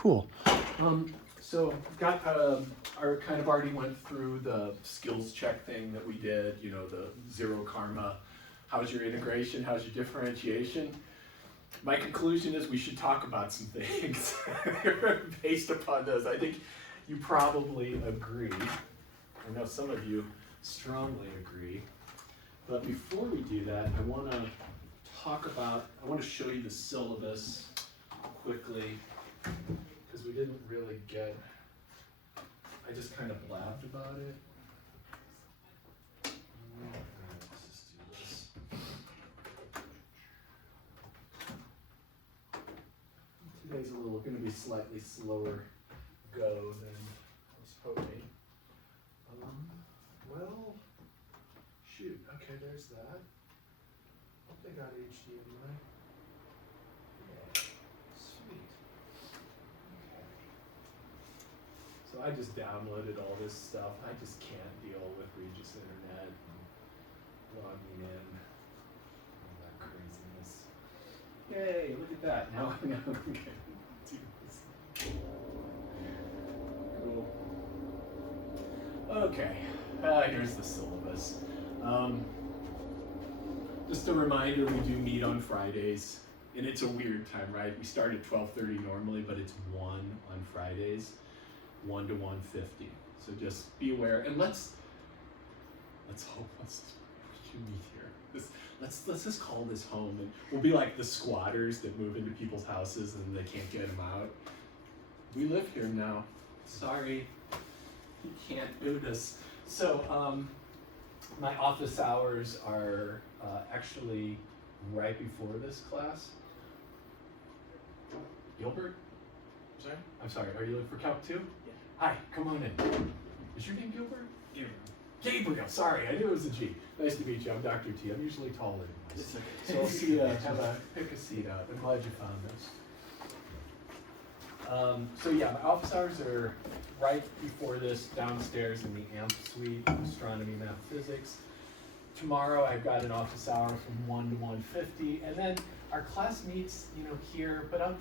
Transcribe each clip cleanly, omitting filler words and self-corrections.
Cool. So got our kind of already went through the skills check thing that we did, you know, the zero karma. How's your integration? How's your differentiation? My conclusion is we should talk about some things based upon those. I think you probably agree. I know some of you strongly agree. But before we do that, I want to show you the syllabus quickly, because we didn't really get, I just kind of blabbed about it. Let's just do this. Today's going to be slightly slower go than I was hoping. Well, shoot, okay, there's that. Hope they got HDMI. Yeah, sweet. Okay. So I just downloaded all this stuff. I just can't deal with Regis Internet and logging in. All that craziness. Yay, look at that. Now I know we can do this. Cool. Okay, here's the syllabus. Just a reminder, we do meet on Fridays, and it's a weird time, right? We start at 12:30 normally, but it's 1 on Fridays, 1 to 1:50. So just be aware, and let's hope you meet here. Let's just call this home, and we'll be like the squatters that move into people's houses and they can't get them out. We live here now. Sorry, you can't boot us. So my office hours are actually right before this class. Gilbert? Sorry? I'm sorry, are you looking for Calc 2? Yeah. Hi, come on in. Is your name Gilbert? Gabriel. Gabriel, sorry, I knew it was a G. Nice to meet you, I'm Dr. T. I'm usually taller than this. It's okay. So I'll see you, pick a seat up. I'm glad you found this. So yeah, my office hours are right before this, downstairs in the AMP suite, astronomy, math, physics. Tomorrow I've got an office hour from 1 to 1:50, and then our class meets, here, but I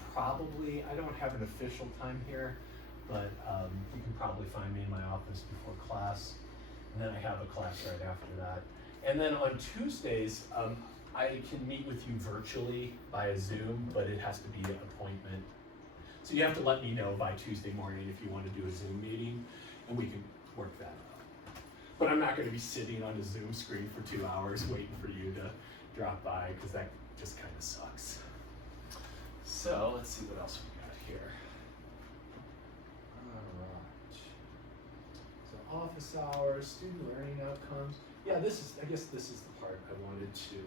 don't have an official time here, but you can probably find me in my office before class, and then I have a class right after that. And then on Tuesdays, I can meet with you virtually via Zoom, but it has to be an appointment. So you have to let me know by Tuesday morning if you want to do a Zoom meeting, and we can work that out. But I'm not going to be sitting on a Zoom screen for 2 hours waiting for you to drop by, because that just kind of sucks. So let's see what else we got here. All right. So office hours, student learning outcomes. Yeah, I guess this is the part I wanted to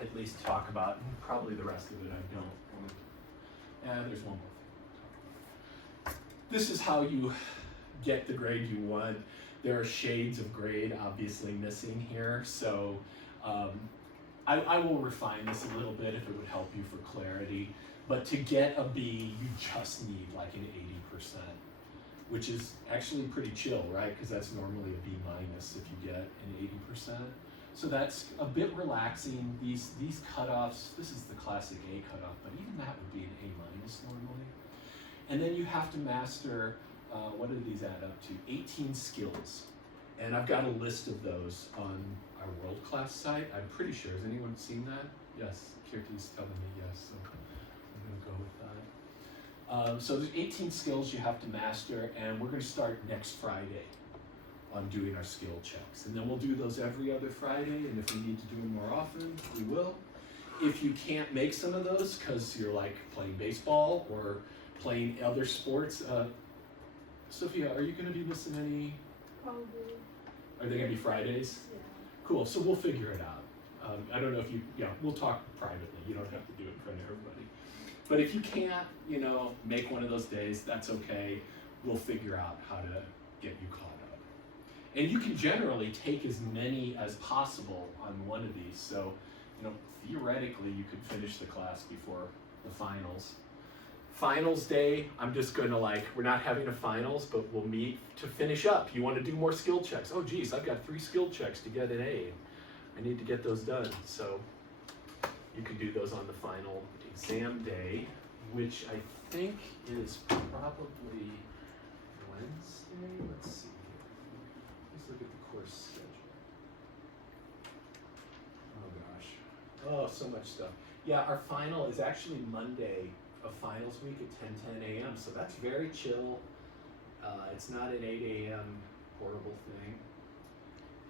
at least talk about, and probably the rest of it I don't. There's one more thing. This is how you get the grade you want. There are shades of grade obviously missing here, so I will refine this a little bit if it would help you for clarity. But to get a B, you just need like an 80%, which is actually pretty chill, right? Because that's normally a B minus if you get an 80%. So that's a bit relaxing. These cutoffs, this is the classic A cutoff, but even that would be an A minus normally. And then you have to master, what do these add up to? 18 skills. And I've got a list of those on our world class site. I'm pretty sure, has anyone seen that? Yes, Kirti's telling me yes, so I'm gonna go with that. So there's 18 skills you have to master, and we're gonna start next Friday on doing our skill checks. And then we'll do those every other Friday, and if we need to do them more often, we will. If you can't make some of those because you're like playing baseball or playing other sports, Sophia, are you gonna be missing any? Probably. Are they gonna be Fridays? Yeah. Cool, so we'll figure it out. I don't know if we'll talk privately. You don't have to do it in front of everybody. But if you can't, make one of those days, that's okay. We'll figure out how to get you caught up. And you can generally take as many as possible on one of these. So, theoretically, you could finish the class before the finals. Finals day, I'm just gonna we're not having a finals, but we'll meet to finish up. You wanna do more skill checks? Oh geez, I've got 3 skill checks to get an A. I need to get those done. So you can do those on the final exam day. which I think is probably Wednesday. Let's see here. Let's look at the course schedule. Oh gosh. Oh, so much stuff. Yeah, our final is actually Monday of finals week at 10:10 a.m. So that's very chill. It's not an 8 a.m. horrible thing.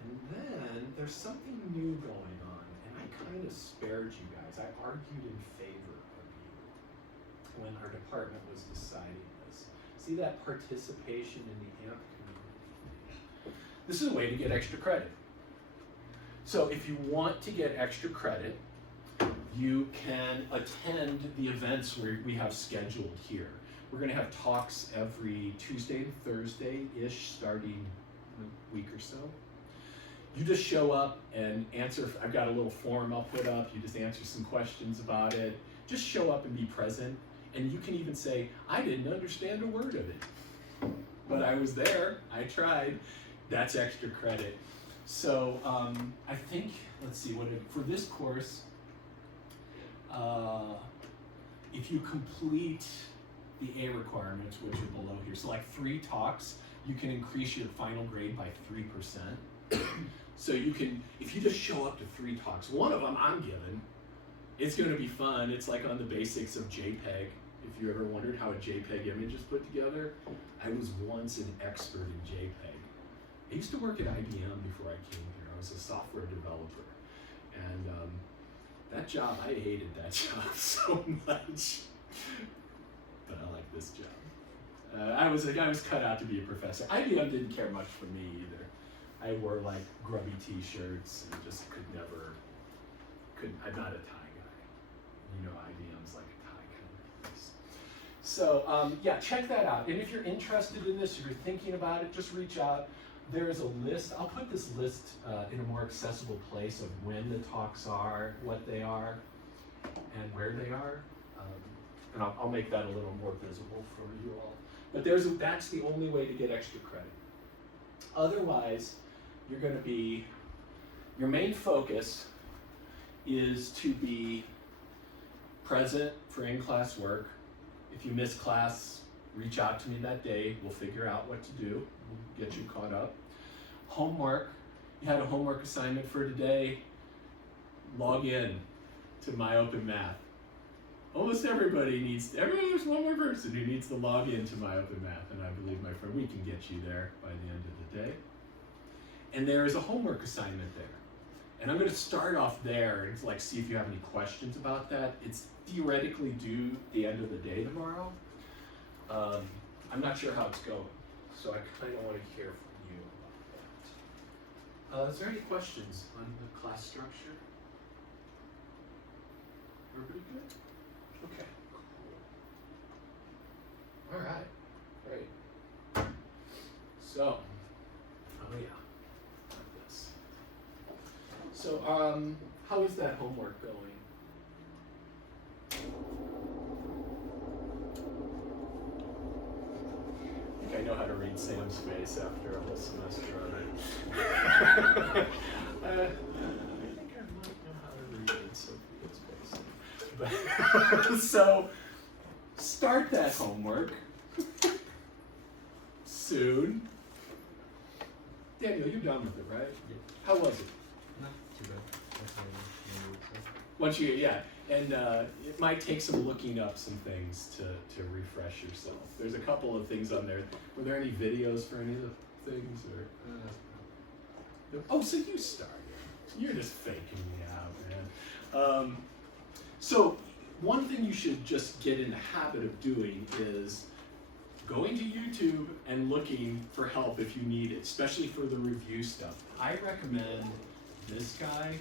And then there's something new going on, and I kind of spared you guys. I argued in favor of you when our department was deciding this. See that participation in the AMP community? This is a way to get extra credit. So if you want to get extra credit, you can attend the events where we have scheduled here. We're going to have talks every Tuesday and Thursday-ish starting a week or so. You just show up and answer. I've got a little form I'll put up. You just answer some questions about it. Just show up and be present. And you can even say, I didn't understand a word of it, but I was there, I tried. That's extra credit. So I think, let's see, for this course, if you complete the A requirements, which are below here, so like 3 talks, you can increase your final grade by 3%. So you can, if you just show up to 3 talks, one of them I'm giving, it's going to be fun. It's like on the basics of JPEG. If you ever wondered how a JPEG image is put together, I was once an expert in JPEG. I used to work at IBM before I came here. I was a software developer. And that job, I hated that job so much. But I like this job. I was cut out to be a professor. IBM didn't care much for me either. I wore like grubby t-shirts and just I'm not a tie guy. You know, IBM's like a tie kind of place. So yeah, check that out. And if you're interested in this, if you're thinking about it, just reach out. There is a list. I'll put this list in a more accessible place of when the talks are, what they are, and where they are. And I'll make that a little more visible for you all. But that's the only way to get extra credit. Otherwise, you're going to be, your main focus is to be present for in-class work. If you miss class, reach out to me that day. We'll figure out what to do. We'll get you caught up. Homework. You had a homework assignment for today. Log in to My Open Math. Almost everybody there's one more person who needs to log into My Open Math, and I believe, my friend, we can get you there by the end of the day. And there is a homework assignment there. And I'm going to start off there and see if you have any questions about that. It's theoretically due at the end of the day tomorrow. I'm not sure how it's going, so I kind of want to hear from you about that. Is there any questions on the class structure? Everybody good? Okay, cool. All right, great. So, oh yeah, like this. So, how is that homework going? I think I know how to read Sam's face after a whole semester on it. I think I might know how to read Sophia's face. But so, start that homework soon. Daniel, you're done with it, right? Yeah. How was it? Not too bad. Once and it might take some looking up some things to refresh yourself. There's a couple of things on there. Were there any videos for any of the things? Or oh, so you started. You're just faking me out, man. So one thing you should just get in the habit of doing is going to YouTube and looking for help if you need it, especially for the review stuff. I recommend this guy,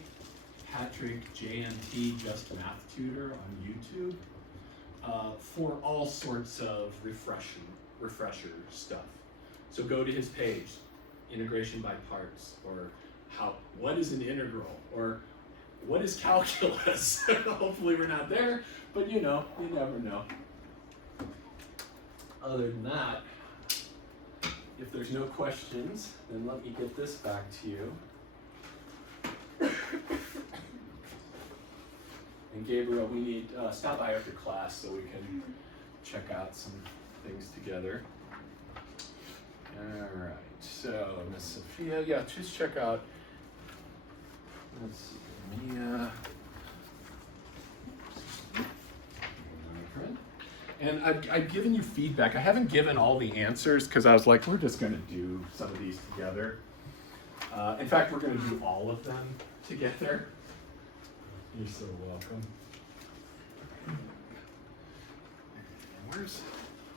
Patrick JMT, Just Math Tutor on YouTube, for all sorts of refresher stuff. So go to his page, integration by parts, or what is an integral, or what is calculus? Hopefully we're not there, but you never know. Other than that, if there's no questions, then let me get this back to you. And Gabriel, we need, stop by after class so we can check out some things together. All right, so Miss Sophia, yeah, just check out, let's see, Mia. And I've given you feedback. I haven't given all the answers because I was like, we're just gonna do some of these together. In fact, we're gonna do all of them together. You're so welcome.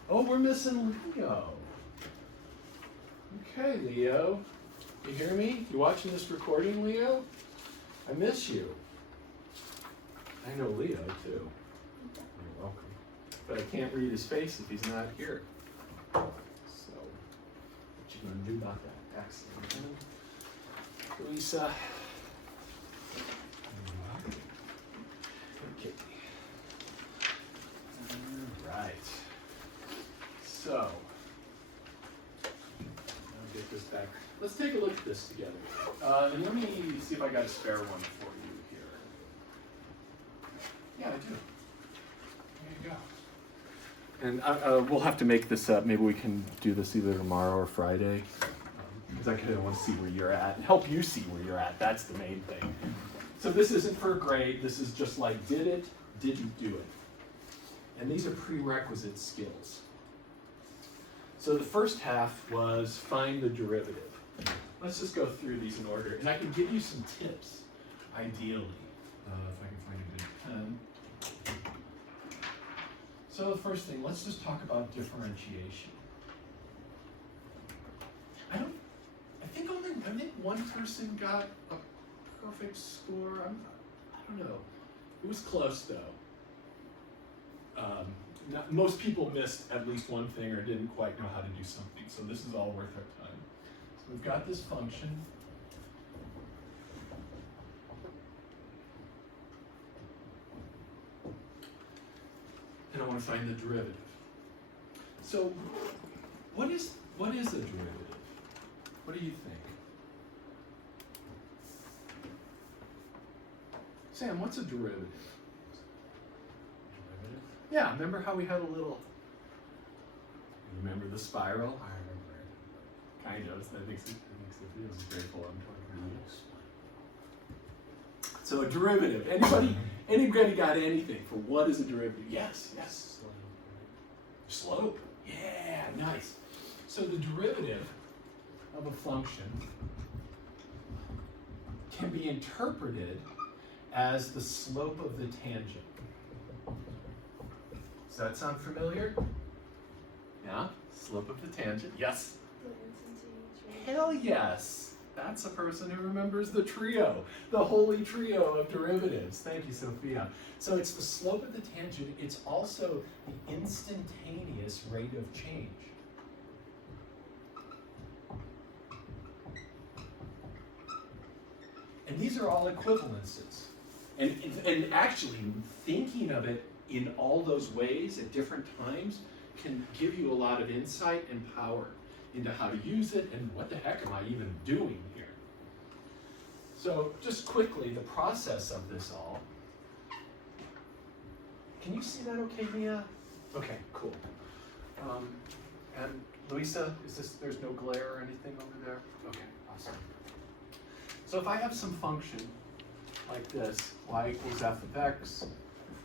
Oh, we're missing Leo. Okay, Leo. You hear me? You watching this recording, Leo? I miss you. I know Leo, too. You're welcome. But I can't read his face if he's not here. So, what you gonna do about that? Excellent. Lisa. Okay. All right. So, I'll get this back. Let's take a look at this together. And let me see if I got a spare one for you here. Yeah, I do. There you go. And we'll have to make this up. Maybe we can do this either tomorrow or Friday. Because I kind of want to see where you're at. Help you see where you're at. That's the main thing. So this isn't for a grade. This is just like, did it, didn't do it. And these are prerequisite skills. So the first half was find the derivative. Let's just go through these in order. And I can give you some tips, ideally, if I can find a good pen. So the first thing, let's just talk about differentiation. I think one person got a perfect score. I don't know. It was close though. Most people missed at least one thing or didn't quite know how to do something. So this is all worth our time. So we've got this function. And I want to find the derivative. So what is a derivative? What do you think? Sam, what's a derivative? Yeah, remember how we had a little, remember the spiral? I remember it. Kind of, that makes it feels grateful I'm talking to you. So a derivative, anybody got anything for what is a derivative? Yes. Slope, yeah, nice. So the derivative of a function can be interpreted as the slope of the tangent. Does that sound familiar? Yeah? Slope of the tangent. Yes? Hell yes. That's a person who remembers the trio, the holy trio of derivatives. Thank you, Sophia. So it's the slope of the tangent. It's also the instantaneous rate of change. And these are all equivalences. And actually, thinking of it in all those ways at different times can give you a lot of insight and power into how to use it and what the heck am I even doing here. So just quickly, the process of this all. Can you see that okay, Mia? Okay, cool. And Luisa, there's no glare or anything over there? Okay, awesome. So if I have some function like this, y equals f of x,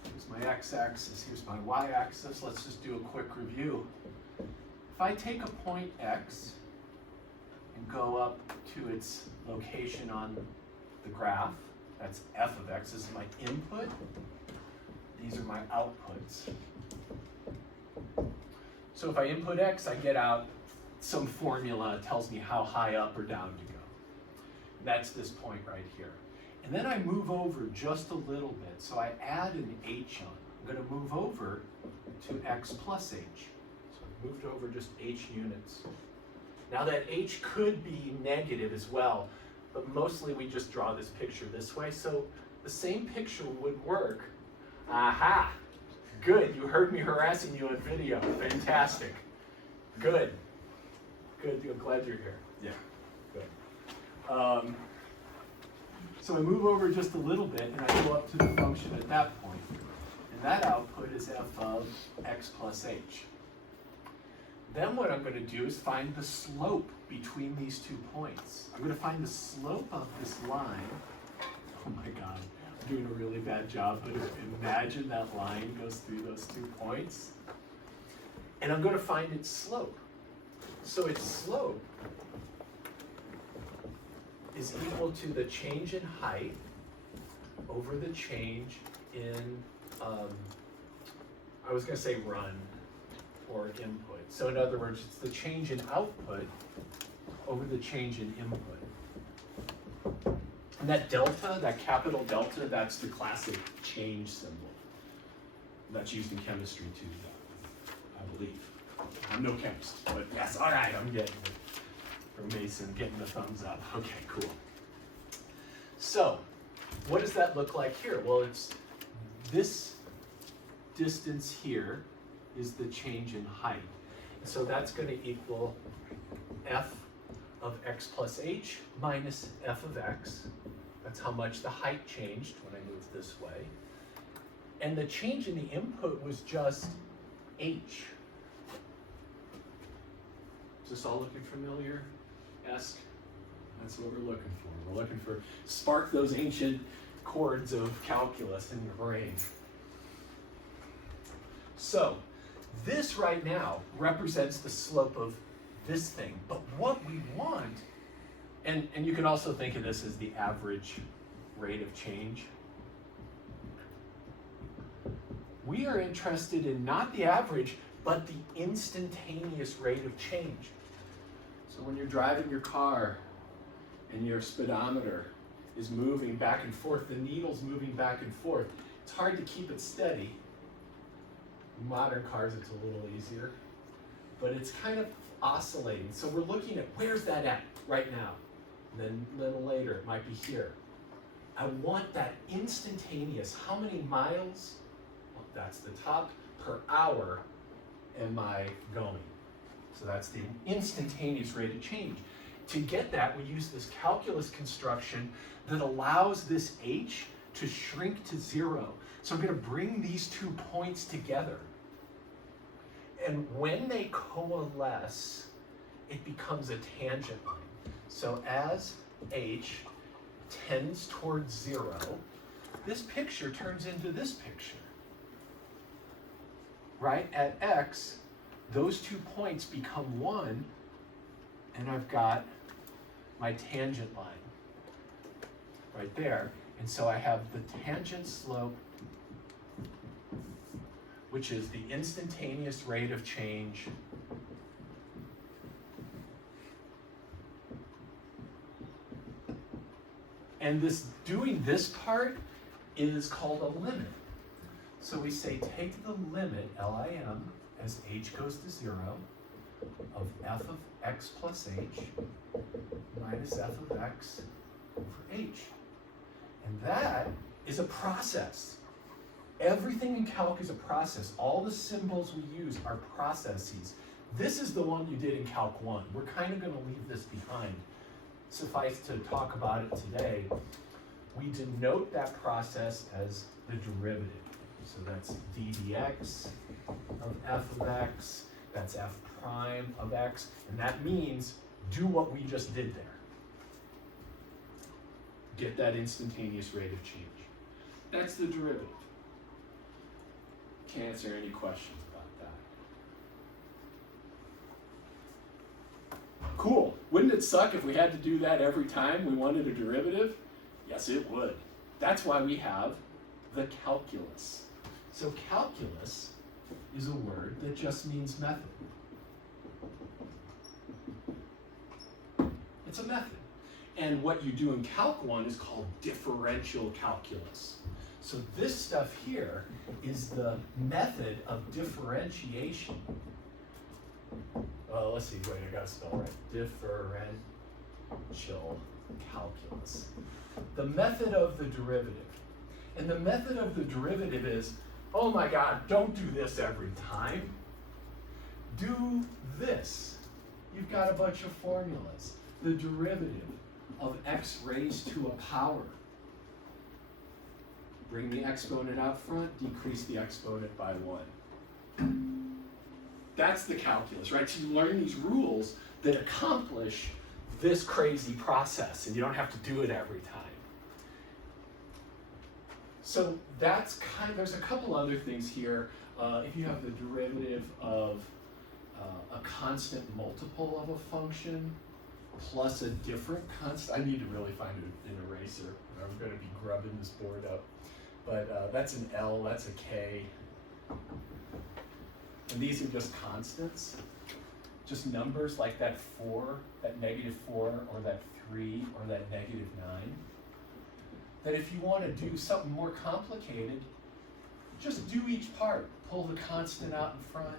here's my x-axis, here's my y-axis. Let's just do a quick review. If I take a point x and go up to its location on the graph, that's f of x, this is my input. These are my outputs. So if I input x, I get out some formula that tells me how high up or down to go. That's this point right here. And then I move over just a little bit. So I add an h on. I'm going to move over to x plus h. So I've moved over just h units. Now that h could be negative as well, but mostly we just draw this picture this way. So the same picture would work. Aha! Good, you heard me harassing you on video. Fantastic. Good. Good, I'm glad you're here. Yeah, good. So I move over just a little bit and I go up to the function at that point. that output is f of x plus h. Then what I'm going to do is find the slope between these 2 points. I'm going to find the slope of this line. Oh my god, I'm doing a really bad job, but imagine that line goes through those 2 points. And I'm going to find its slope. So its slope is equal to the change in height over the change in, I was going to say run or input. So in other words, it's the change in output over the change in input. And that delta, that capital delta, that's the classic change symbol. That's used in chemistry too, I believe. I'm no chemist, but yes, all right, I'm getting it. From Mason, getting the thumbs up. Okay, cool. So, what does that look like here? Well, it's this distance here is the change in height. And so that's going to equal f of x plus h minus f of x. That's how much the height changed when I moved this way. And the change in the input was just h. Is this all looking familiar-esque? That's what we're looking for. We're looking for spark those ancient chords of calculus in your brain. So, this right now represents the slope of this thing. But what we want, and you can also think of this as the average rate of change. We are interested in not the average, but the instantaneous rate of change. So when you're driving your car and your speedometer is moving back and forth, the needle's moving back and forth, it's hard to keep it steady. In modern cars, it's a little easier, but it's kind of oscillating. So we're looking at where's that at right now? And then a little later, it might be here. I want that instantaneous, how many miles, well, that's the top, per hour am I going? So that's the instantaneous rate of change. To get that, we use this calculus construction that allows this h to shrink to 0. So I'm going to bring these 2 points together. And when they coalesce, it becomes a tangent line. So as h tends towards 0, this picture turns into this picture. Right? At x, those 2 points become 1, and I've got my tangent line right there. And so I have the tangent slope, which is the instantaneous rate of change and this doing this part is called a limit. So we say take the limit, LIM, as h goes to 0, of f of x plus h minus f of x over h. And that is a process. Everything in Calc is a process. All the symbols we use are processes. This is the one you did in Calc 1. We're kind of going to leave this behind. Suffice to talk about it today. We denote that process as the derivative. So that's d dx of f of x. That's f prime of x. And that means do what we just did there. Get that instantaneous rate of change. That's the derivative. Can't answer any questions about that. Cool. Wouldn't it suck if we had to do that every time we wanted a derivative? Yes, it would. That's why we have the calculus. So calculus is a word that just means method. It's a method. And what you do in Calc 1 is called differential calculus. So this stuff here is the method of differentiation. Let's see, wait, I gotta spell right. Differential calculus. The method of the derivative. And the method of the derivative is, oh my God, don't do this every time. Do this. You've got a bunch of formulas. The derivative of x raised to a power. Bring the exponent out front, decrease the exponent by 1. That's the calculus, right? So you learn these rules that accomplish this crazy process, and you don't have to do it every time. So that's there's a couple other things here. If you have the derivative of a constant multiple of a function plus a different constant, I need to really find an eraser. I'm going to be grubbing this board up. But that's an L, that's a K. And these are just constants, just numbers like that 4, that -4, or that 3, or that -9. That if you want to do something more complicated, just do each part. Pull the constant out in front,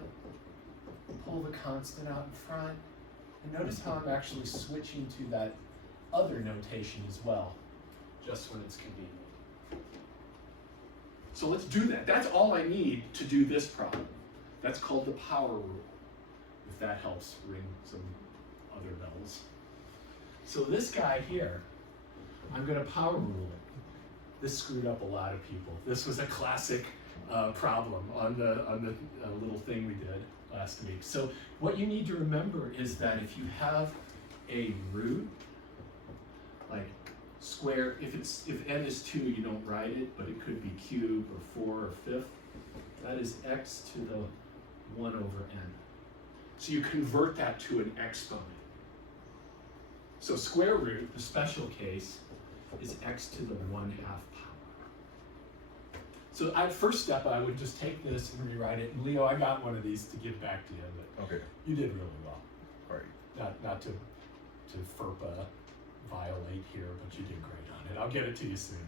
pull the constant out in front. And notice how I'm actually switching to that other notation as well, just when it's convenient. So let's do that. That's all I need to do this problem. That's called the power rule, if that helps ring some other bells. So this guy here, I'm going to power rule it. This screwed up a lot of people. This was a classic problem on the little thing we did last week. So what you need to remember is that if you have a root, like square, if n is 2, you don't write it, but it could be cube or 4 or 5th. That is x to the 1 over n. So you convert that to an exponent. So square root, the special case, is x to the 1/2 power. So first step, I would just take this and rewrite it. And Leo, I got one of these to give back to you, but okay. You did really well. All right. Not to FERPA violate here, but you did great on it. I'll get it to you soon.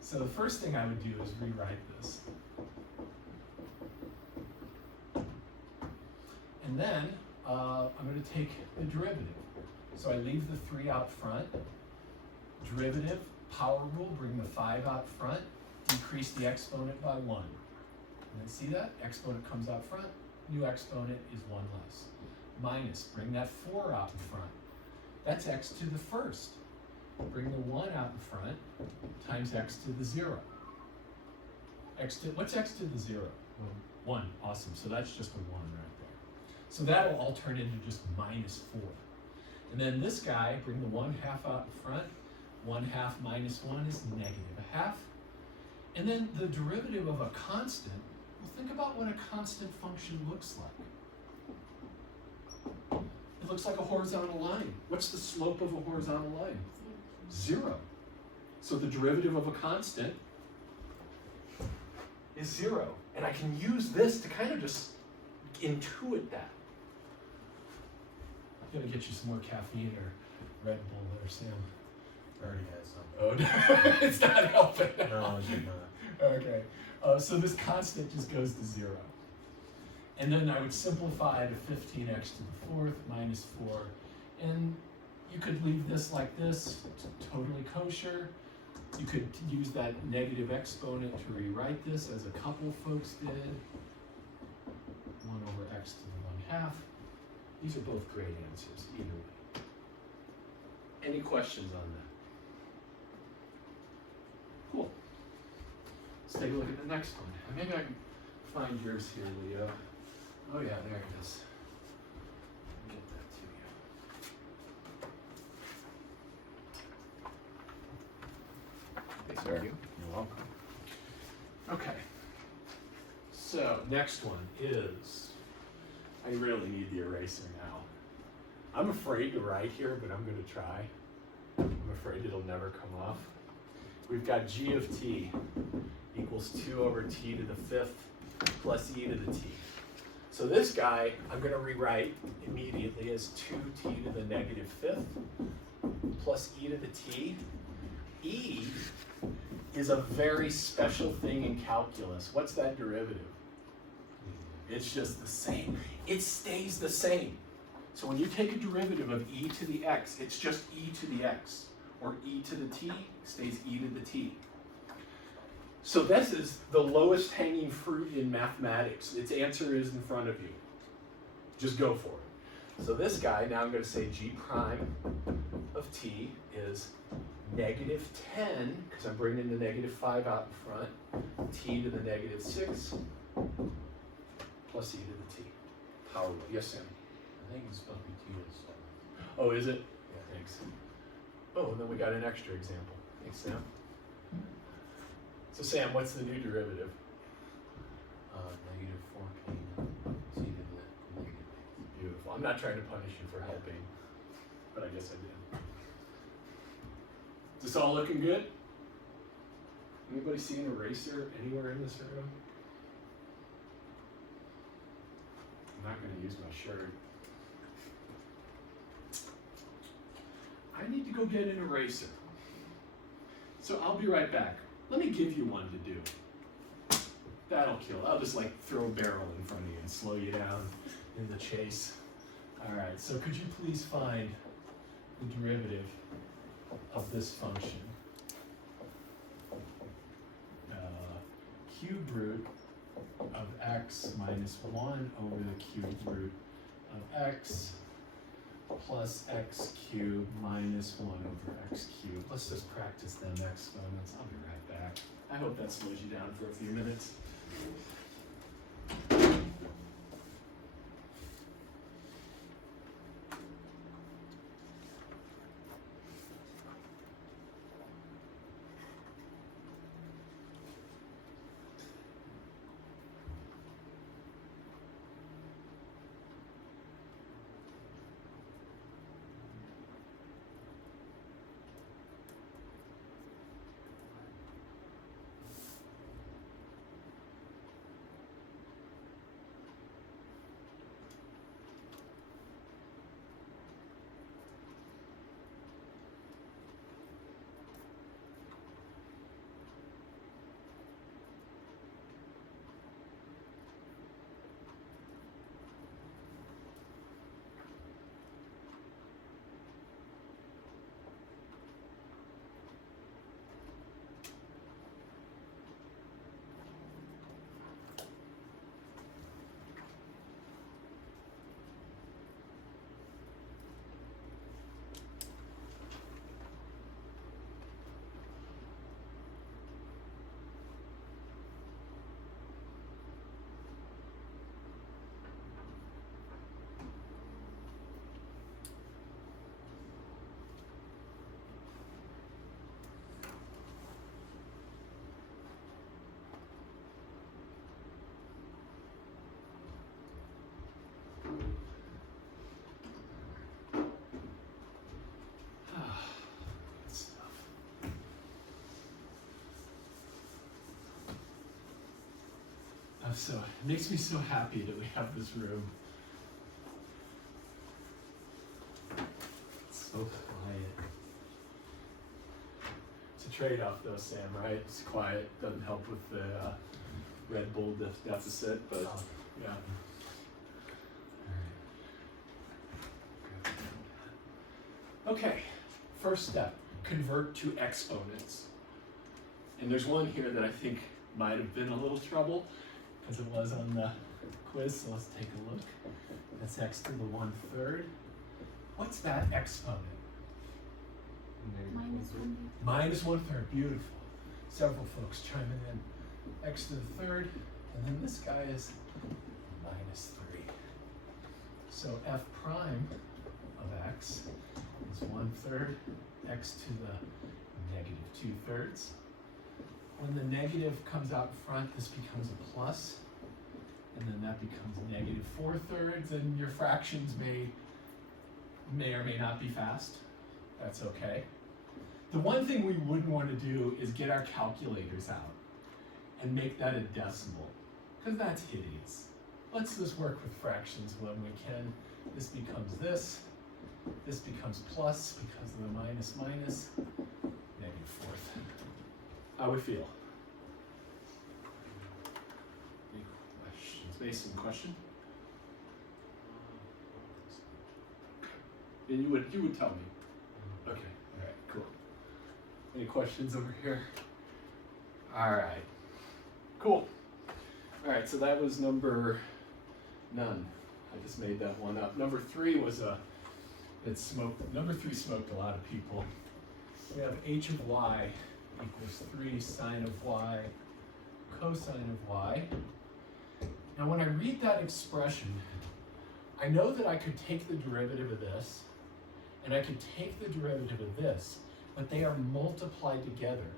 So the first thing I would do is rewrite this. And then I'm going to take the derivative. So I leave the 3 out front. Derivative, power rule, bring the 5 out front, decrease the exponent by 1. And then see that? Exponent comes out front, new exponent is 1 less. Minus, bring that 4 out in front. That's x to the 1st. Bring the 1 out in front, times x to the 0. What's x to the 0? 1, awesome. So that's just a 1 right there. So that'll all turn into just -4. And then this guy, bring the 1/2 out in front, 1/2 minus 1 is -1/2. And then the derivative of a constant, well, think about what a constant function looks like. It looks like a horizontal line. What's the slope of a horizontal line? 0. So the derivative of a constant is 0. And I can use this to kind of just intuit that. I'm gonna get you some more caffeine or Red Bull there, Sam. I already had some. Oh, no. It's not helping. No, you're not. Okay. So this constant just goes to 0. And then I would simplify to 15x to the 4th minus 4. And you could leave this like this, totally kosher. You could use that negative exponent to rewrite this, as a couple folks did. 1 over x to the 1/2. These are both great answers, either way. Any questions on that? Cool. Let's take a look at the next one. Maybe I can find yours here, Leo. Oh yeah, there it is. Let me get that to you. Thanks, sir. You. You're welcome. Okay. So next one is, I really need the eraser now. I'm afraid to write here, but I'm going to try. I'm afraid it'll never come off. We've got g of t equals 2 over t to the 5th plus e to the t. So this guy, I'm going to rewrite immediately as 2t to the negative 5th plus e to the t. E is a very special thing in calculus. What's that derivative? It's just the same. It stays the same. So when you take a derivative of e to the x, it's just e to the x. Or e to the t stays e to the t. So this is the lowest hanging fruit in mathematics. Its answer is in front of you. Just go for it. So this guy, now I'm going to say g prime of t is negative 10, because I'm bringing the negative 5 out in front, t to the negative 6 plus e to the t. How? Yes, Sam? I think it's supposed to be T to the 7. Oh, is it? Yeah. Thanks. Oh, and then we got an extra example. Thanks, Sam. So Sam, what's the new derivative? Negative 14 T to the negative 8. Beautiful. I'm not trying to punish you for helping, but I guess I did. Is this all looking good? Anybody see an eraser anywhere in this room? I'm not going to use my shirt. I need to go get an eraser. So I'll be right back. Let me give you one to do. That'll kill. I'll just like throw a barrel in front of you and slow you down in the chase. All right, so could you please find the derivative of this function? Cube root of x minus 1 over the cube root of x plus x cubed minus 1 over x cubed. Let's just practice them exponents. I'll be right back. I hope that slows you down for a few minutes. So it makes me so happy that we have this room. It's so quiet. It's a trade-off though, Sam, right? It's quiet, doesn't help with the Red Bull deficit, but yeah. Okay, first step, convert to exponents. And there's one here that I think might have been a little trouble, because it was on the quiz, so let's take a look. That's x to the 1/3. What's that exponent? Minus 1. Minus 1/3, beautiful. Several folks chiming in. X to the 3rd, and then this guy is minus 3. So f prime of x is 1/3, x to the negative 2/3. When the negative comes out front, this becomes a plus, and then that becomes negative 4/3, and your fractions may or may not be fast. That's okay. The one thing we wouldn't want to do is get our calculators out and make that a decimal, because that's hideous. Let's just work with fractions when we can. This becomes this becomes plus because of the minus, negative 4th. How we feel? Any questions? Mason, question? And you would tell me. Okay. All right. Cool. Any questions over here? All right. Cool. All right. So that was number none. I just made that one up. Number 3 was number 3 smoked a lot of people. We have h of y equals 3 sine of y cosine of y. Now when I read that expression, I know that I could take the derivative of this, and I could take the derivative of this, but they are multiplied together.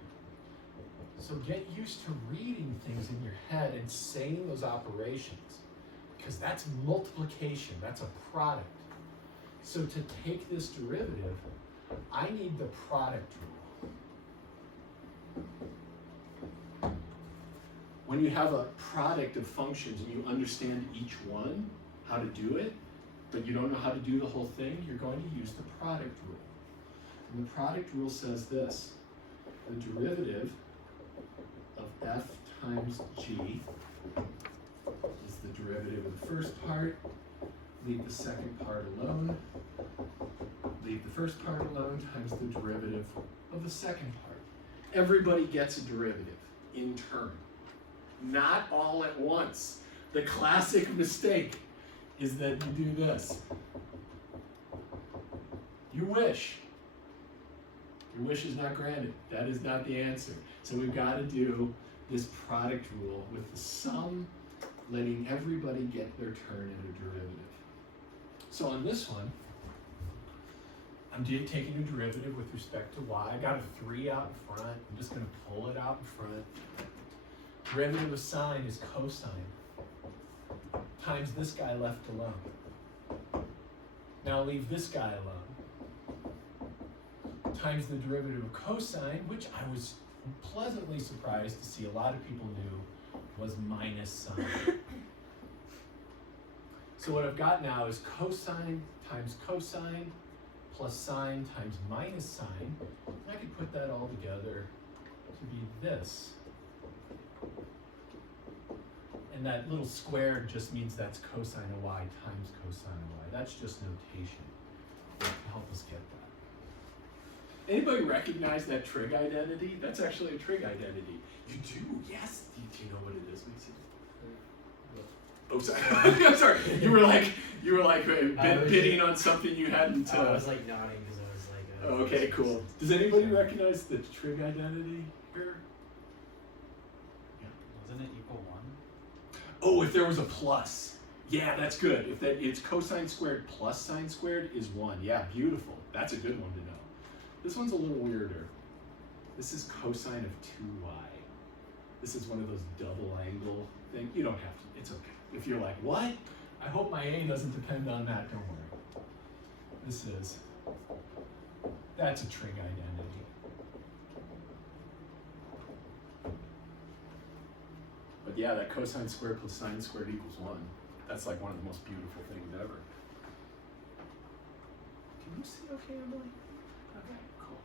So get used to reading things in your head and saying those operations, because that's multiplication, that's a product. So to take this derivative, I need the product rule. When you have a product of functions and you understand each one, how to do it, but you don't know how to do the whole thing, you're going to use the product rule. And the product rule says this: the derivative of f times g is the derivative of the first part, leave the second part alone, leave the first part alone, times the derivative of the second part. Everybody gets a derivative in turn, not all at once. The classic mistake is that you do this. You wish. Your wish is not granted. That is not the answer. So we've got to do this product rule with the sum, letting everybody get their turn at a derivative. So on this one, I'm taking a derivative with respect to y. I got a 3 out in front. I'm just going to pull it out in front. Derivative of sine is cosine times this guy left alone. Now leave this guy alone. Times the derivative of cosine, which I was pleasantly surprised to see a lot of people knew was minus sine. So what I've got now is cosine times cosine plus sine times minus sine. I could put that all together to be this. And that little square just means that's cosine of y times cosine of y. That's just notation to help us get that. Anybody recognize that trig identity? That's actually a trig identity. You do? Yes. Do you know what it is, Mason? Oh, sorry. I'm sorry. You were like bidding on something you hadn't. I was like nodding because I was like. Okay, cool. Does anybody recognize the trig identity here? Wasn't it equal 1? Oh, if there was a plus. Yeah, that's good. If it's cosine squared plus sine squared is 1. Yeah, beautiful. That's a good one to know. This one's a little weirder. This is cosine of 2y. This is one of those double angle things. You don't have to. It's okay. If you're like, what? I hope my A doesn't depend on that. Don't worry. That's a trig identity. But yeah, that cosine squared plus sine squared equals 1. That's like one of the most beautiful things ever. Can you see okay, Emily? Okay, cool.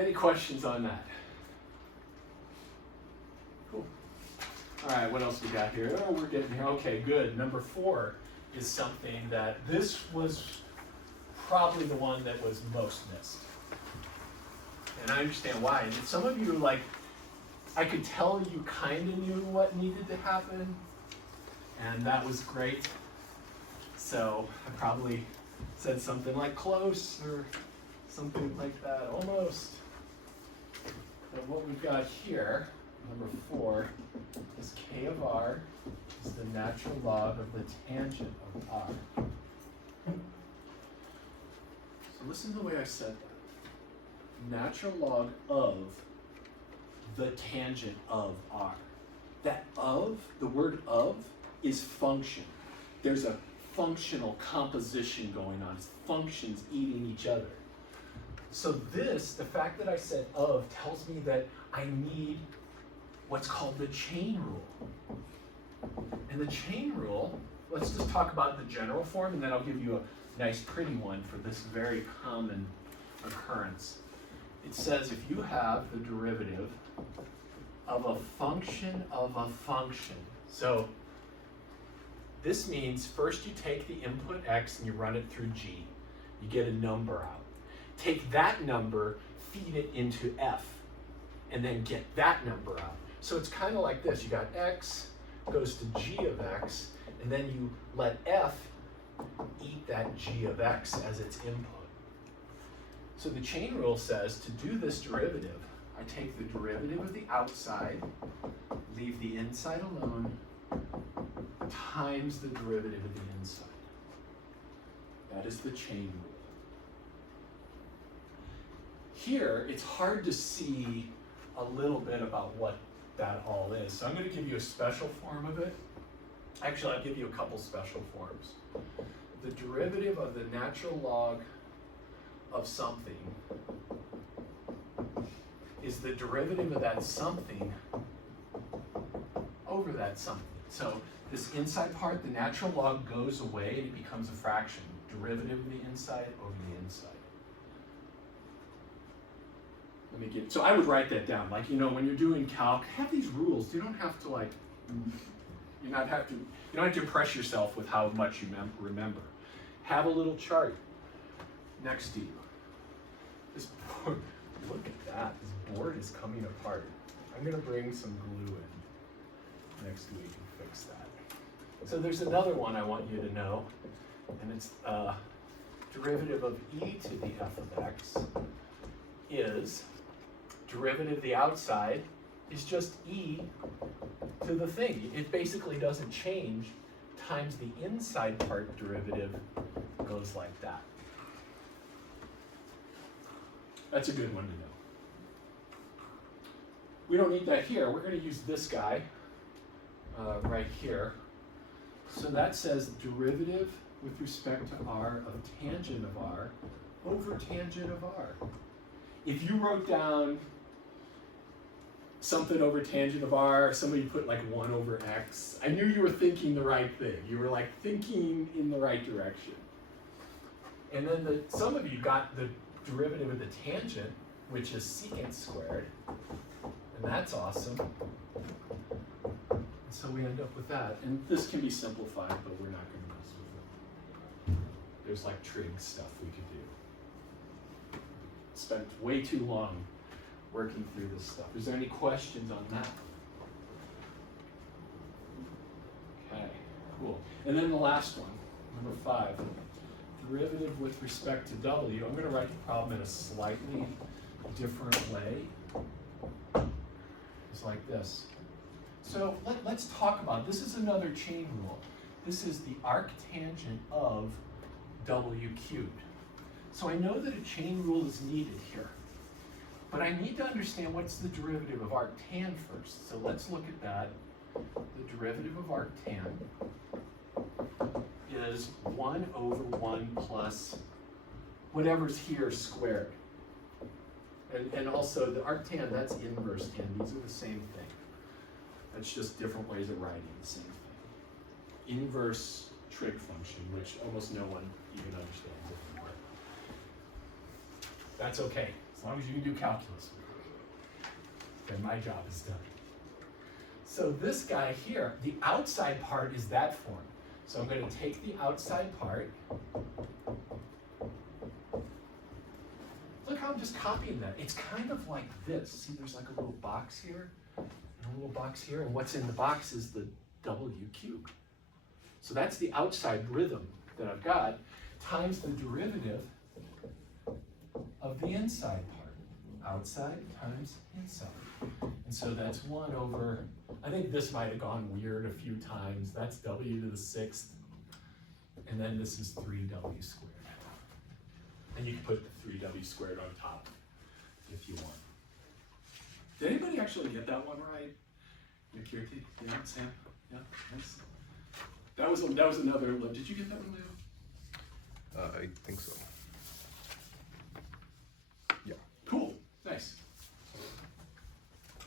Any questions on that? Cool. All right, what else we got here? Oh, we're getting here. Okay, good. Number 4 is something that this was probably the one that was most missed. And I understand why. And some of you like, I could tell you kind of knew what needed to happen, and that was great. So I probably said something like close or something like that, almost. But what we've got here, number 4, is k of r is the natural log of the tangent of r. So listen to the way I said that. Natural log of the tangent of r. That of, the word of, is function. There's a functional composition going on. It's functions eating each other. So this, the fact that I said of, tells me that I need what's called the chain rule. And the chain rule, let's just talk about the general form, and then I'll give you a nice pretty one for this very common occurrence. It says if you have the derivative of a function of a function. So this means first you take the input x and you run it through g. You get a number out. Take that number, feed it into f, and then get that number out. So it's kind of like this. You got x, goes to g of x, and then you let f eat that g of x as its input. So the chain rule says to do this derivative, I take the derivative of the outside, leave the inside alone, times the derivative of the inside. That is the chain rule. Here, it's hard to see a little bit about what that all is. So I'm going to give you a special form of it. Actually, I'll give you a couple special forms. The derivative of the natural log of something is the derivative of that something over that something. So this inside part, the natural log goes away and it becomes a fraction. Derivative of the inside over the inside. Let me get, so I would write that down. Like, you know, when you're doing calc, have these rules. You don't have to like, you don't have to impress yourself with how much you remember. Have a little chart next to you. This board, look at that. This board is coming apart. I'm gonna bring some glue in next week and fix that. So there's another one I want you to know, and it's derivative of e to the f of x is derivative of the outside is just e to the thing. It basically doesn't change times the inside part derivative goes like that. That's a good one to know. We don't need that here. We're going to use this guy right here. So that says derivative with respect to r of tangent of r over tangent of r. If you wrote down something over tangent of r, somebody put like 1 over x, I knew you were thinking the right thing. You were like thinking in the right direction. And then some of you got the derivative of the tangent, which is secant squared, and that's awesome. And so we end up with that. And this can be simplified, but we're not going to mess with it. There's like trig stuff we could do. Spent way too long working through this stuff. Is there any questions on that? Okay, cool. And then the last one, number 5. Derivative with respect to w. I'm going to write the problem in a slightly different way. It's like this. So let's talk about, this is another chain rule. This is the arctangent of w cubed. So I know that a chain rule is needed here. But I need to understand what's the derivative of arctan first. So let's look at that. The derivative of arctan is 1 over 1 plus whatever's here squared. And also the arctan, that's inverse tan. These are the same thing. That's just different ways of writing the same thing. Inverse trig function, which almost no one even understands anymore. That's okay. As long as you can do calculus, then my job is done. So this guy here, the outside part is that form. So I'm going to take the outside part. Look how I'm just copying that. It's kind of like this. See, there's like a little box here, and a little box here, and what's in the box is the w cubed. So that's the outside rhythm that I've got, times the derivative of the inside part. Outside times inside. And so that's 1 over, I think this might have gone weird a few times. That's w to the 6th. And then this is 3w squared. And you can put the 3w squared on top if you want. Did anybody actually get that one right? Yeah, Kirti? Yeah, Sam? Yeah, nice. That was another, did you get that one, Leo? I think so. Yeah. Cool, nice.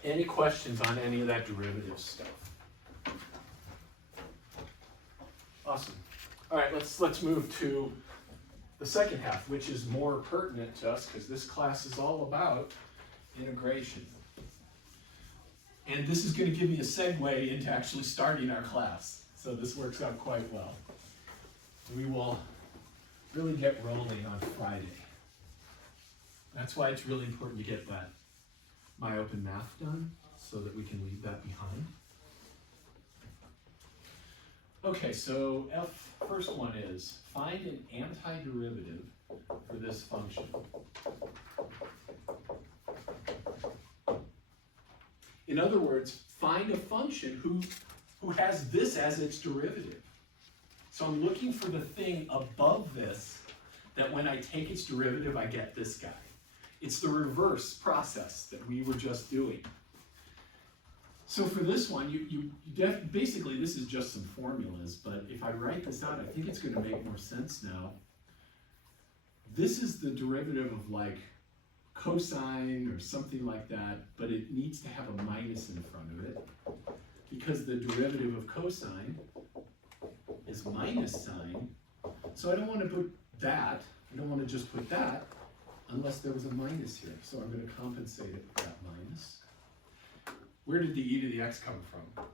Any questions on any of that derivative stuff? Awesome. All right, let's move to the second half, which is more pertinent to us because this class is all about integration. And this is going to give me a segue into actually starting our class. So this works out quite well. We will really get rolling on Friday. That's why it's really important to get that My Open Math done so that we can leave that behind. Okay, so first one is find an antiderivative for this function. In other words, find a function who has this as its derivative. So I'm looking for the thing above this that when I take its derivative, I get this guy. It's the reverse process that we were just doing. So for this one, basically this is just some formulas, but if I write this out, I think it's going to make more sense now. This is the derivative of like cosine or something like that, but it needs to have a minus in front of it because the derivative of cosine is minus sine. So I don't want to put that, I don't want to just put that unless there was a minus here. So I'm going to compensate it with that minus. Where did the e to the x come from?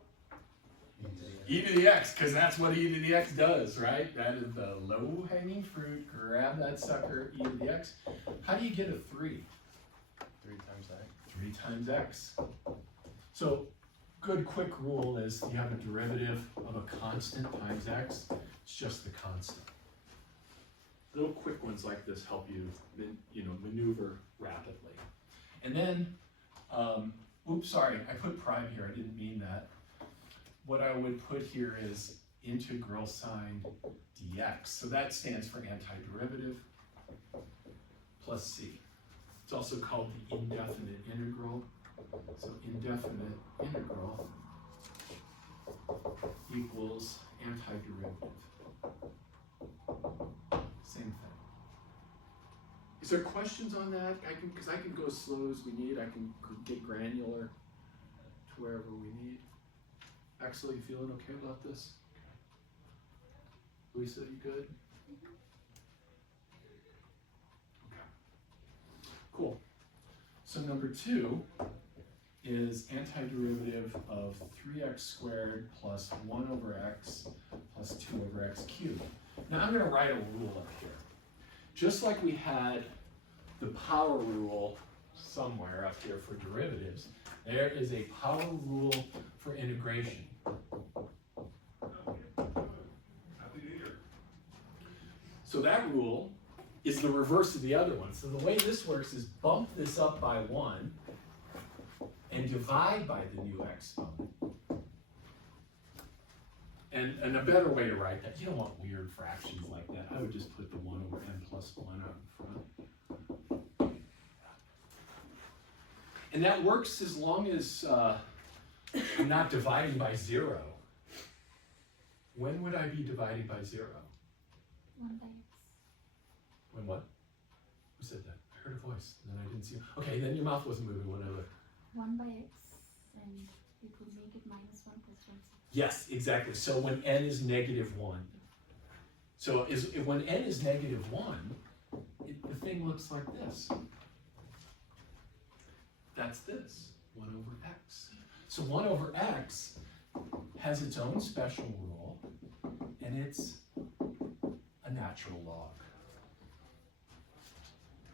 E to the x, because that's what e to the x does, right? That is the low-hanging fruit. Grab that sucker, e to the x. How do you get a 3? 3 times x. 3 times x. So, good quick rule is you have a derivative of a constant times x. It's just the constant. Little quick ones like this help you, maneuver rapidly. And then, oops, sorry, I put prime here. I didn't mean that. What I would put here is integral sine dx. So that stands for antiderivative plus c. It's also called the indefinite integral. So indefinite integral equals antiderivative. Same thing. Is there questions on that? Because I can go as slow as we need. I can get granular to wherever we need. Axel, you feeling okay about this? Lisa, you good? Okay. Cool. So number 2 is antiderivative of 3x squared plus 1 over x plus 2 over x cubed. Now I'm going to write a rule up here. Just like we had the power rule somewhere up here for derivatives, there is a power rule for integration. So that rule is the reverse of the other one. So the way this works is bump this up by 1 and divide by the new exponent. And a better way to write that, you don't want weird fractions like that. I would just put the 1 over n plus 1 out in front. And that works as long as I'm not dividing by 0. When would I be dividing by 0? 1 by x. When what? Who said that? I heard a voice, and then I didn't see it. Okay, then your mouth wasn't moving, whatever. 1 by x, and it would make it minus 1 plus 1. Yes, exactly. So when n is negative 1. So when n is negative 1, the thing looks like this. That's this, 1 over x. So 1 over x has its own special rule, and it's a natural log.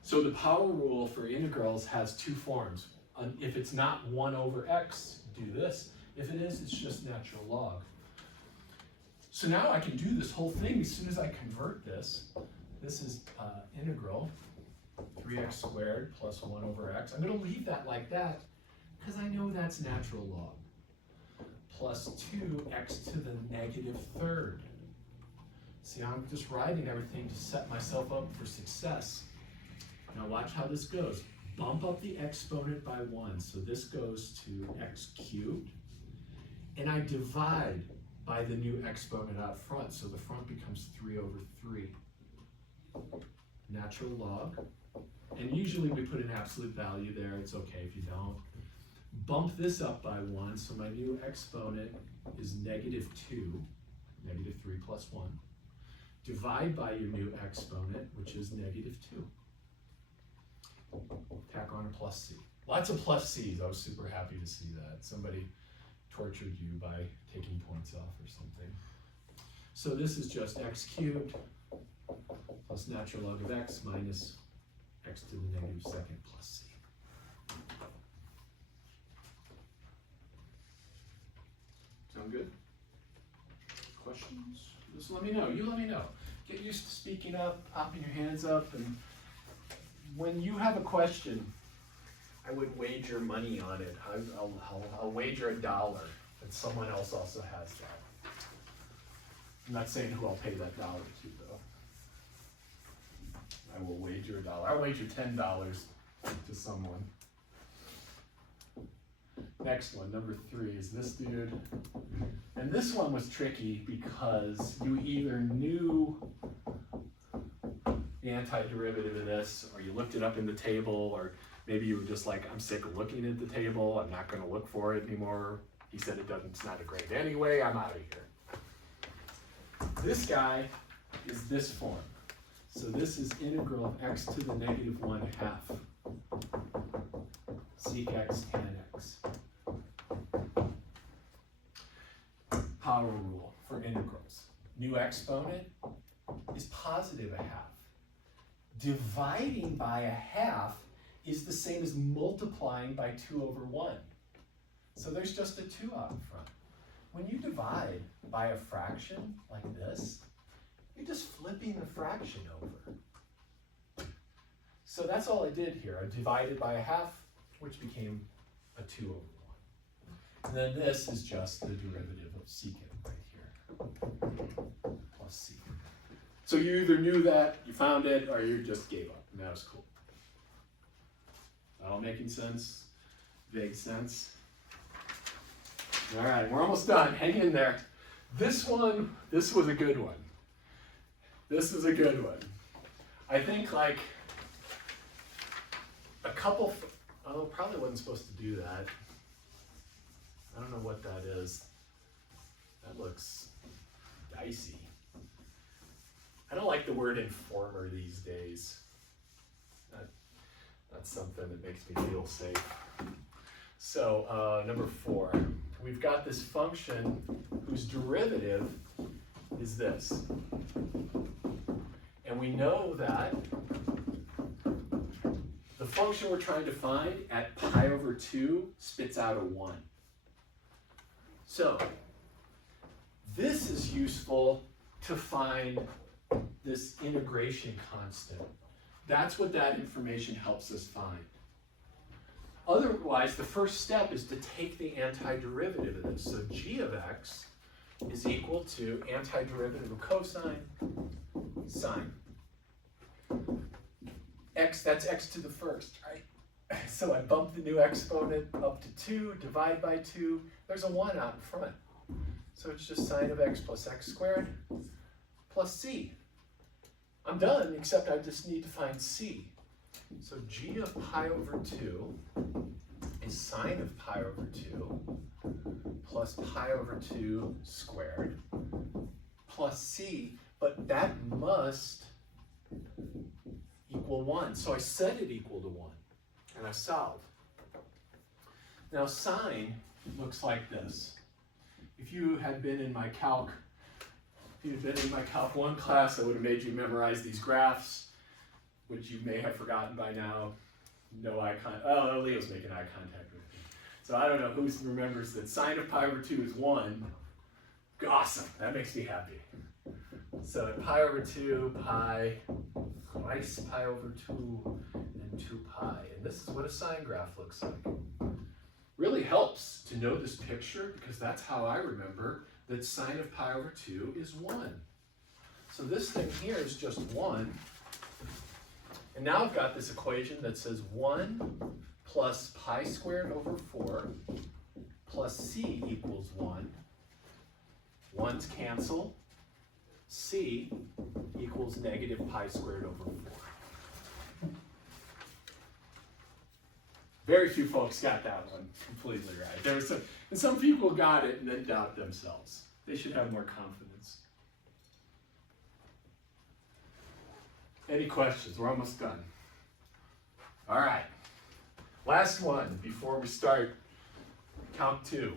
So the power rule for integrals has 2 forms. If it's not 1 over x, do this. If it is, it's just natural log. So now I can do this whole thing as soon as I convert this. This is integral 3x squared plus 1 over x. I'm going to leave that like that because I know that's natural log. Plus 2x to the negative third. See, I'm just writing everything to set myself up for success. Now watch how this goes. Bump up the exponent by 1. So this goes to x cubed. And I divide by the new exponent out front. So the front becomes 3 over 3. Natural log. And usually we put an absolute value there. It's okay if you don't. Bump this up by 1. So my new exponent is negative 2. Negative 3 plus 1. Divide by your new exponent, which is negative 2. Tack on a plus c. Lots of plus c's. I was super happy to see that. Somebody tortured you by taking points off or something. So this is just x cubed plus natural log of x minus x to the negative second plus c. Sound good? Questions? Just let me know. You let me know. Get used to speaking up, popping your hands up, and when you have a question, I would wager money on it. I'll wager $1 that someone else also has that. I'm not saying who I'll pay that dollar to, though. I will wager $1. I'll wager $10 to someone. Next one, number 3, is this dude. And this one was tricky because you either knew the antiderivative of this, or you looked it up in the table, or maybe you were just like, I'm sick of looking at the table, I'm not gonna look for it anymore. He said it's not a grade anyway, I'm out of here. This guy is this form. So this is integral of x to the -1/2 sec x tan x. Power rule for integrals. New exponent is +1/2. Dividing by 1/2 is the same as multiplying by 2/1. So there's just a 2 out in front. When you divide by a fraction like this, you're just flipping the fraction over. So that's all I did here. I divided by 1/2, which became a 2/1. And then this is just the derivative of secant right here, plus secant. So you either knew that, you found it, or you just gave up, and that was cool. That all making sense? Vague sense? All right, we're almost done. Hang in there. This was a good one. This is a good one. I think like a couple, probably wasn't supposed to do that. I don't know what that is. That looks dicey. I don't like the word informer these days. That's something that makes me feel safe. So number 4, we've got this function whose derivative is this. And we know that the function we're trying to find at pi/2 spits out a 1. So this is useful to find this integration constant. That's what that information helps us find. Otherwise, the first step is to take the antiderivative of this. So g of x is equal to antiderivative of cosine, sine. X, that's x to the first, right? So I bump the new exponent up to 2, divide by 2. There's a 1 out in front. So it's just sine of x plus x squared plus c. I'm done, except I just need to find c. So g of pi/2 is sine of pi/2 plus pi/2 squared plus c, but that must equal 1. So I set it equal to 1, and I solve. Now sine looks like this. If you had been in my Calc, Calc 1 class, I would have made you memorize these graphs, which you may have forgotten by now. No eye contact. Oh, Leo's making eye contact with me. So I don't know who remembers that sine of pi/2 is 1. Awesome, that makes me happy. So at pi/2, pi twice pi/2 and 2 pi. And this is what a sine graph looks like. Really helps to know this picture because that's how I remember that sine of pi/2 is 1. So this thing here is just 1. And now I've got this equation that says 1 plus pi squared over 4 plus c equals 1. 1's cancel. C equals negative pi squared over 4. Very few folks got that one completely right. And some people got it and then doubt themselves. They should have more confidence. Any questions? We're almost done. All right. Last one before we start Calc 2.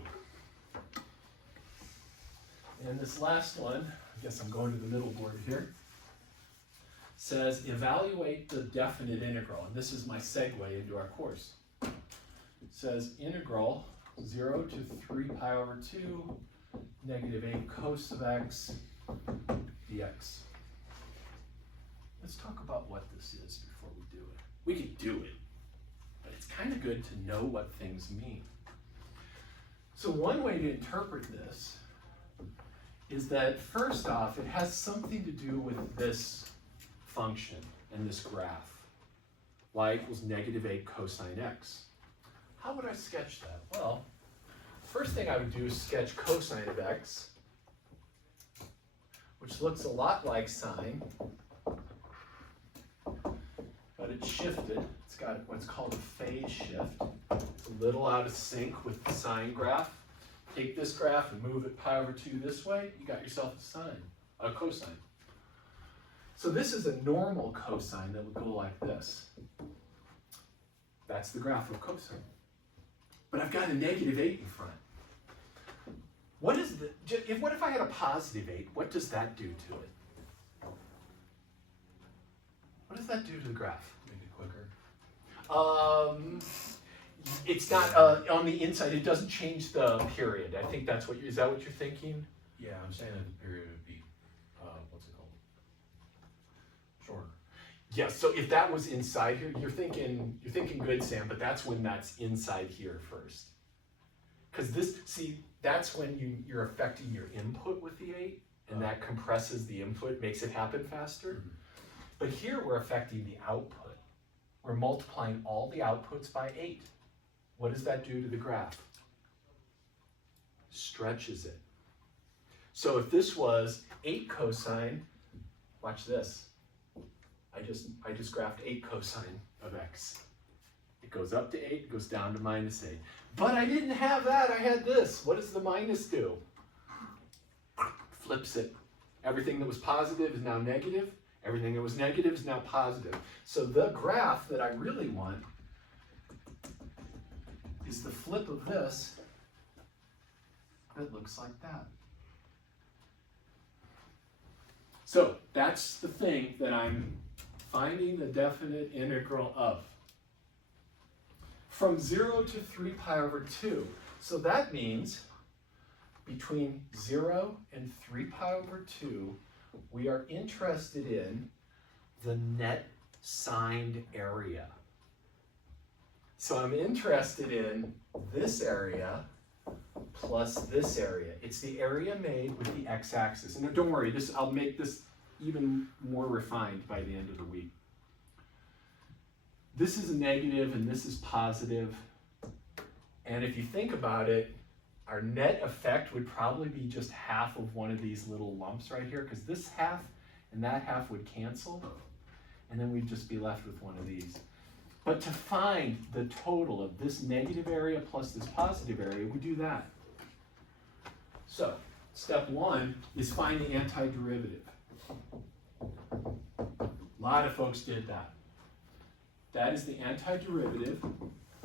And this last one, I guess I'm going to the middle board here, says evaluate the definite integral. And this is my segue into our course. It says integral 0 to 3 pi/2 negative 8 cos of x dx. Let's talk about what this is before we do it. We could do it, but it's kind of good to know what things mean. So one way to interpret this is that first off, it has something to do with this function and this graph. Y equals -8 cosine x. How would I sketch that? Well, first thing I would do is sketch cosine of x, which looks a lot like sine, but it's shifted. It's got what's called a phase shift. It's a little out of sync with the sine graph. Take this graph and move it pi/2 this way, you got yourself a sine, a cosine. So this is a normal cosine that would go like this. That's the graph of cosine. But I've got a -8 in front. What is what if I had a +8? What does that do to it? What does that do to the graph? Make it quicker. It's not on the inside. It doesn't change the period. I think that's is that what you're thinking? Yeah, I'm saying that the period would be, what's it called? Shorter. Yes. So if that was inside here, you're thinking good, Sam. But that's when that's inside here first. Because that's when you're affecting your input with the 8, and that compresses the input, makes it happen faster. Mm-hmm. But here we're affecting the output. We're multiplying all the outputs by 8. What does that do to the graph? Stretches it. So if this was 8 cosine, watch this. I just graphed 8 cosine of x. It goes up to 8, it goes down to -8. But I didn't have that, I had this. What does the minus do? Flips it. Everything that was positive is now negative. Everything that was negative is now positive. So the graph that I really want is the flip of this that looks like that. So that's the thing that I'm finding the definite integral of. From 0 to 3π/2. So that means between 0 and 3π/2, we are interested in the net signed area. So I'm interested in this area plus this area. It's the area made with the x-axis. And don't worry, I'll make this even more refined by the end of the week. This is a negative and this is positive. And if you think about it, our net effect would probably be just half of one of these little lumps right here, because this half and that half would cancel, and then we'd just be left with one of these. But to find the total of this negative area plus this positive area, we do that. So, step 1 is find the antiderivative. A lot of folks did that. That is the antiderivative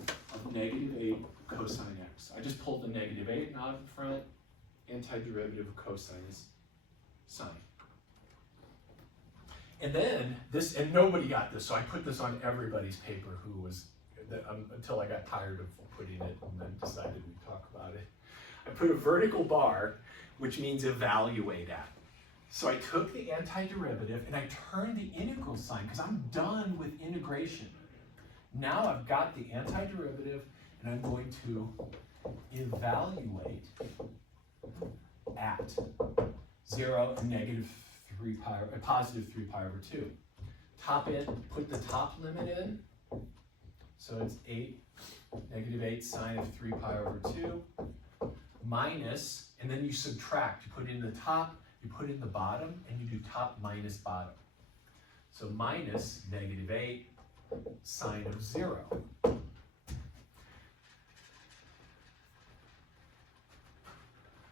of -8 cosine x. I just pulled the -8 out in front. Antiderivative of cosine is sine. And then this, and nobody got this, so I put this on everybody's paper who was, until I got tired of putting it and then decided we'd talk about it. I put a vertical bar, which means evaluate at. So I took the antiderivative and I turned the integral sign, because I'm done with integration. Now I've got the antiderivative and I'm going to evaluate at 0 and positive 3π/2. Top in, put the top limit in. So it's -8 sine of 3π/2 minus, and then you subtract. You put in the top, you put in the bottom, and you do top minus bottom. So minus -8 sine of 0.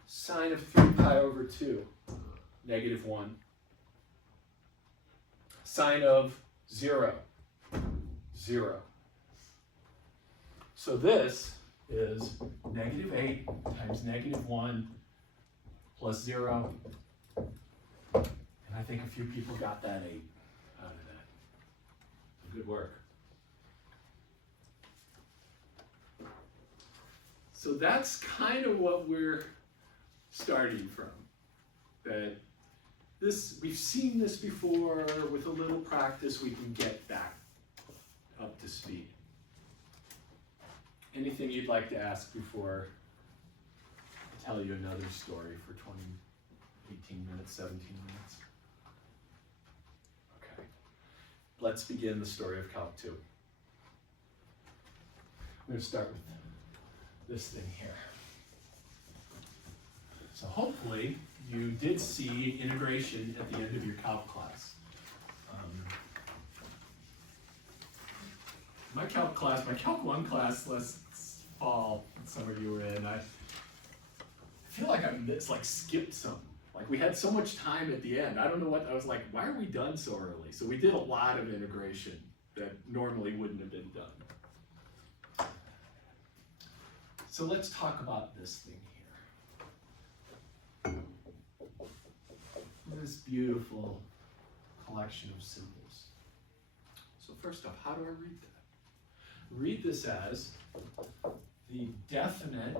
Sine of 3π/2, -1. Sine of 0, 0. So this is -8 times -1 plus 0. And I think a few people got that 8 out of that. Good work. So that's kind of what we're starting from. That we've seen this before. With a little practice, we can get back up to speed. Anything you'd like to ask before I tell you another story for 20, 18 minutes, 17 minutes? Okay. Let's begin the story of Calc 2. I'm going to start with this thing here. So hopefully you did see integration at the end of your Calc class. My Calc 1 class last fall, some of you were in, I feel like I skipped something. Like we had so much time at the end. I don't know what, I was like, why are we done so early? So we did a lot of integration that normally wouldn't have been done. So let's talk about this thing here. This beautiful collection of symbols. So first off, how do I read that? Read this as the definite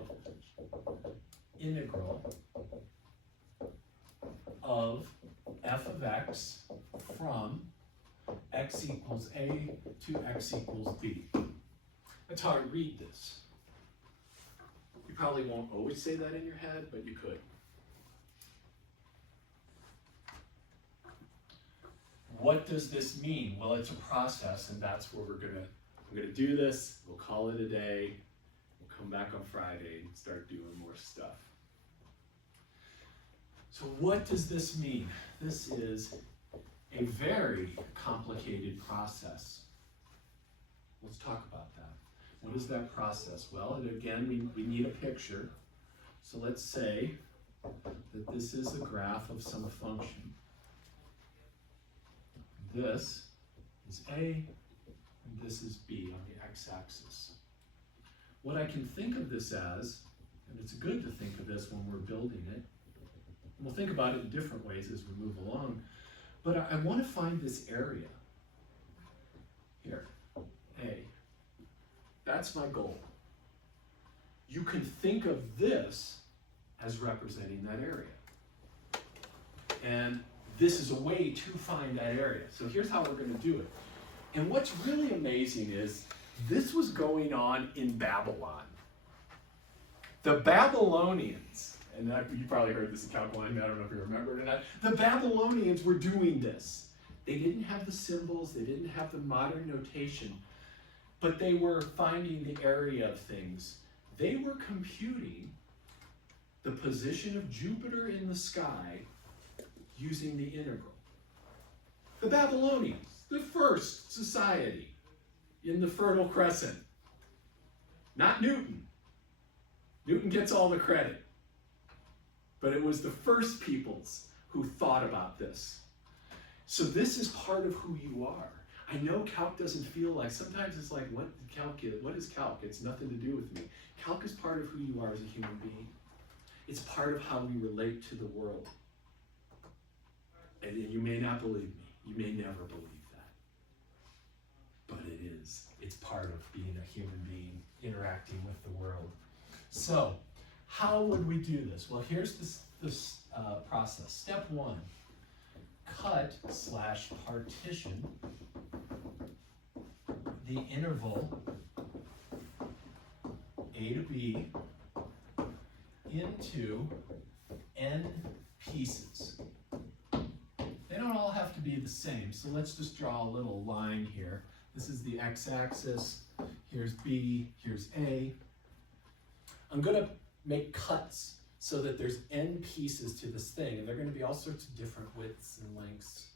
integral of f of x from x equals a to x equals b. That's how I read this. You probably won't always say that in your head, but you could. What does this mean? Well, it's a process, and that's where I'm gonna do this, we'll call it a day, we'll come back on Friday and start doing more stuff. So what does this mean? This is a very complicated process. Let's talk about that. What is that process? Well, and again, we need a picture. So let's say that this is a graph of some function. This is A, and this is B on the x-axis. What I can think of this as, and it's good to think of this when we're building it, and we'll think about it in different ways as we move along, but I want to find this area. Here, A. That's my goal. You can think of this as representing that area. And this is a way to find that area. So here's how we're going to do it. And what's really amazing is this was going on in Babylon. The Babylonians, and you probably heard this in Calc 1, I don't know if you remember it or not, the Babylonians were doing this. They didn't have the symbols, they didn't have the modern notation, but they were finding the area of things. They were computing the position of Jupiter in the sky using the integral. The Babylonians, the first society in the Fertile Crescent. Not Newton. Newton gets all the credit. But it was the first peoples who thought about this. So this is part of who you are. I know Calc doesn't feel like, sometimes it's like, what is Calc? It's nothing to do with me. Calc is part of who you are as a human being. It's part of how we relate to the world. And you may not believe me. You may never believe that. But it is. It's part of being a human being, interacting with the world. So, how would we do this? Well, here's this process. Step 1, cut/partition the interval A to B into n pieces. They don't all have to be the same, so let's just draw a little line here. This is the x-axis, here's B, here's A. I'm going to make cuts so that there's n pieces to this thing, and they're going to be all sorts of different widths and lengths.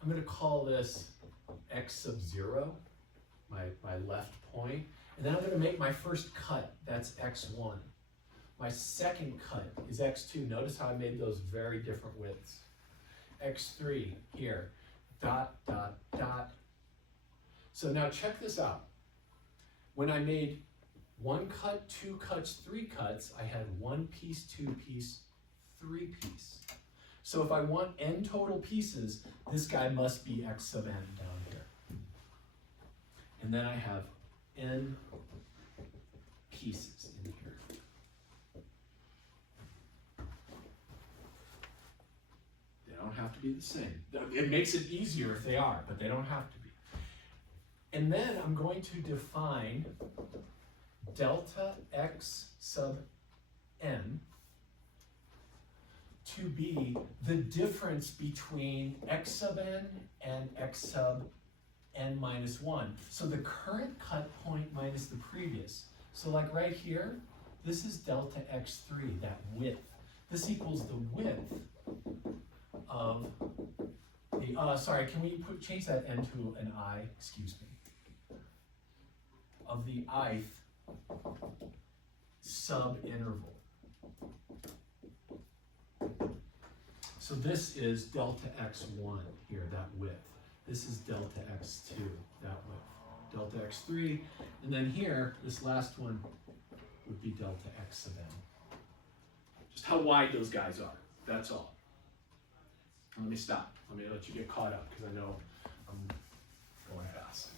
I'm going to call this x sub 0, my left point, and then I'm going to make my first cut, that's x1. My second cut is x2. Notice how I made those very different widths. x3 here, dot, dot, dot. So now check this out. When I made 1 cut, 2 cuts, 3 cuts, I had 1 piece, 2 piece, 3 piece. So if I want n total pieces, this guy must be x sub n down here. And then I have n pieces in here. don't have to be the same. It makes it easier if they are, but they don't have to be. And then I'm going to define delta x sub n to be the difference between x sub n and x sub n minus 1. So the current cut point minus the previous. So like right here, this is delta x3, that width. This equals the width of the, sorry, can we change that n to an I, excuse me, of the ith sub-interval. So this is delta x1 here, that width. This is delta x2, that width. Delta x3, and then here, this last one would be delta x sub n. Just how wide those guys are, that's all. Let me stop. Let me let you get caught up, because I know I'm going fast.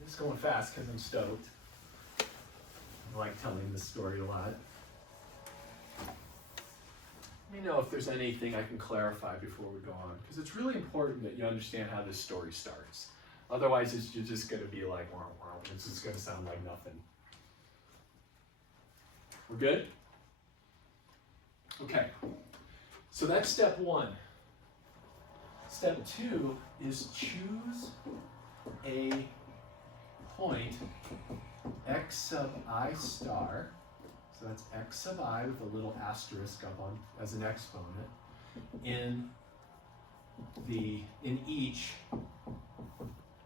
I'm just going fast because I'm stoked. I like telling this story a lot. Let me know if there's anything I can clarify before we go on, because it's really important that you understand how this story starts. Otherwise, you're just going to be like, wow, wow, it's just going to sound like nothing. We're good? Okay, so that's step one. Step two is choose a point x sub I star. So that's x sub I with a little asterisk up on as an exponent in each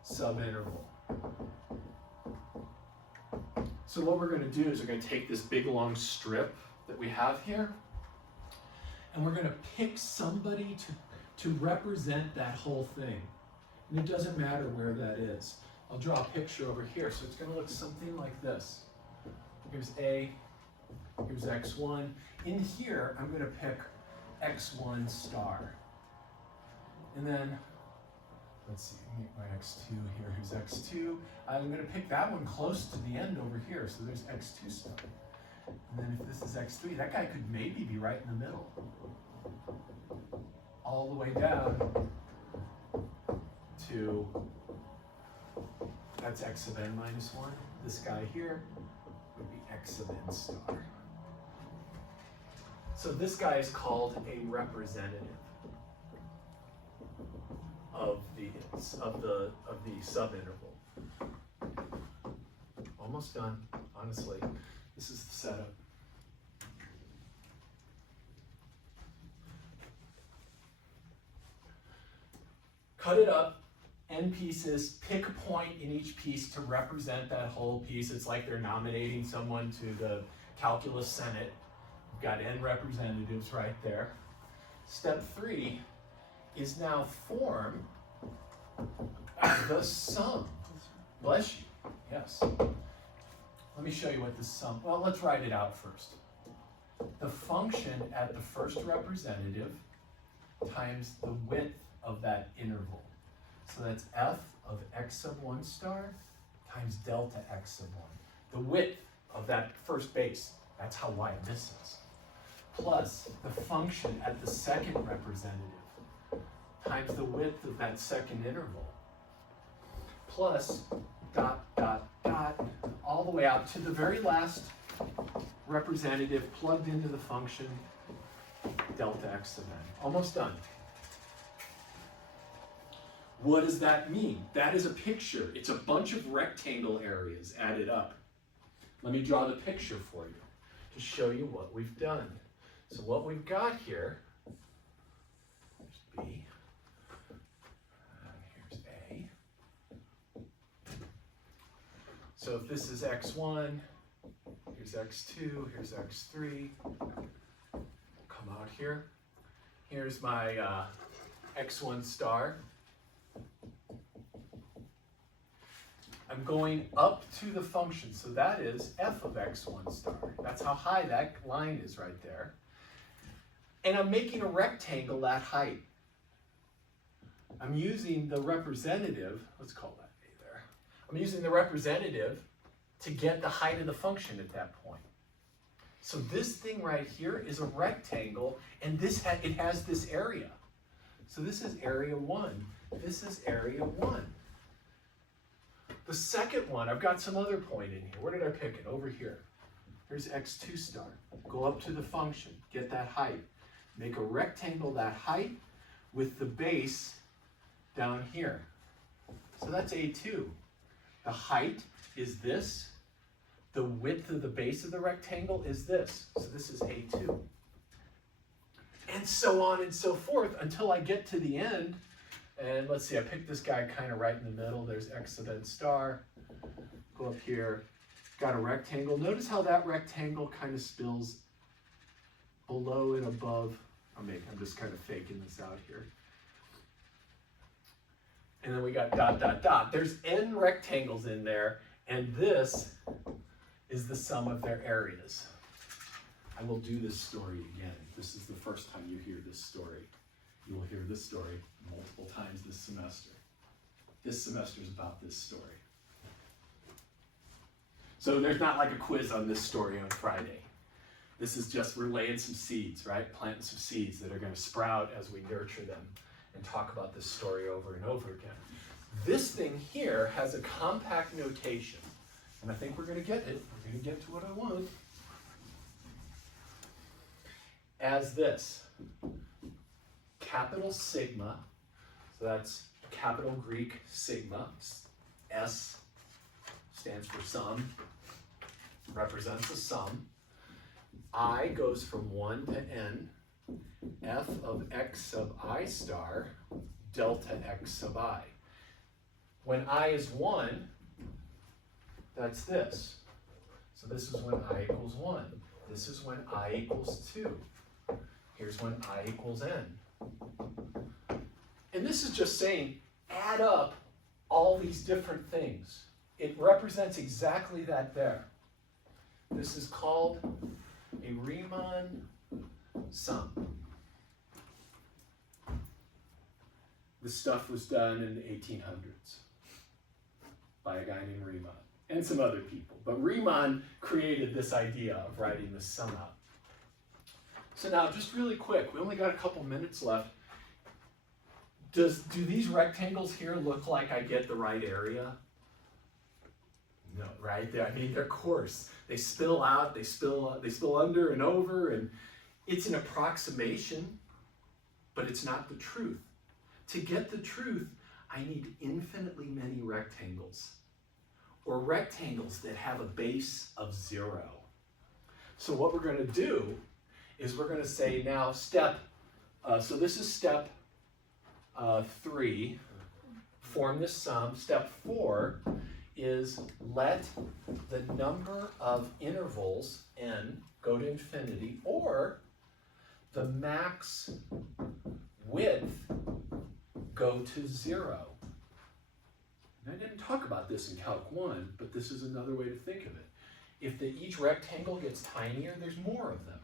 subinterval. So what we're going to do is we're going to take this big long strip that we have here, and we're going to pick somebody to represent that whole thing. And it doesn't matter where that is. I'll draw a picture over here, so it's going to look something like this. Here's A, here's x1. In here, I'm going to pick x1 star. And then, let's see, my x2 here, here's x2. I'm going to pick that one close to the end over here, so there's x2 star. And then if this is x3, that guy could maybe be right in the middle. All the way down to, that's x sub n minus 1. This guy here would be x sub n star. So this guy is called a representative of the subinterval. Almost done, honestly. This is the setup. Cut it up, n pieces, pick a point in each piece to represent that whole piece. It's like they're nominating someone to the calculus senate. We've got n representatives right there. Step 3 is now form the sum. Bless you, yes. Let me show you what the sum, well, let's write it out first. The function at the first representative times the width of that interval. So that's f of x sub 1 star times delta x sub 1. The width of that first base, that's how wide this is. Plus the function at the second representative times the width of that second interval. Plus dot, dot, dot, all the way out to the very last representative plugged into the function delta x sub n. Almost done. What does that mean? That is a picture. It's a bunch of rectangle areas added up. Let me draw the picture for you to show you what we've done. So what we've got here, here's B, and here's A. So if this is x1, here's x2, here's x3. Come out here. Here's my x1 star. I'm going up to the function, so that is f of x1 star. That's how high that line is right there. And I'm making a rectangle that height. I'm using the representative, let's call that A there. I'm using the representative to get the height of the function at that point. So this thing right here is a rectangle, and it has this area. So this is area 1. This is area 1. The second one, I've got some other point in here. Where did I pick it? Over here. Here's x2 star. Go up to the function, get that height. Make a rectangle that height with the base down here. So that's A2. The height is this. The width of the base of the rectangle is this. So this is A2. And so on and so forth until I get to the end. And let's see, I picked this guy kind of right in the middle. There's x sub n star. Go up here. Got a rectangle. Notice how that rectangle kind of spills below and above. I'm just kind of faking this out here. And then we got dot, dot, dot. There's n rectangles in there, and this is the sum of their areas. I will do this story again. This is the first time you hear this story. You will hear this story multiple times this semester. This semester is about this story. So there's not like a quiz on this story on Friday. This is just, we're laying some seeds, right? Planting some seeds that are going to sprout as we nurture them and talk about this story over and over again. This thing here has a compact notation, and I think we're going to get it. We're going to get to what I want. As this, capital sigma, so that's capital Greek sigma, S stands for sum, represents a sum. I goes from 1 to n, f of x sub I star, delta x sub I. When I is 1, that's this. So this is when I equals 1. This is when I equals 2. Here's when I equals n. And this is just saying, add up all these different things. It represents exactly that there. This is called a Riemann sum. This stuff was done in the 1800s by a guy named Riemann and some other people. But Riemann created this idea of writing this sum out. So now, just really quick, we only got a couple minutes left. Do these rectangles here look like I get the right area? No, right? I mean, they're coarse. They spill out, they spill under and over, and it's an approximation, but it's not the truth. To get the truth, I need infinitely many rectangles, or rectangles that have a base of 0. So what we're going to do is we're going to say now so this is step 3, form this sum. Step 4 is let the number of intervals, n, go to infinity, or the max width go to 0. And I didn't talk about this in Calc 1, but this is another way to think of it. If each rectangle gets tinier, there's more of them.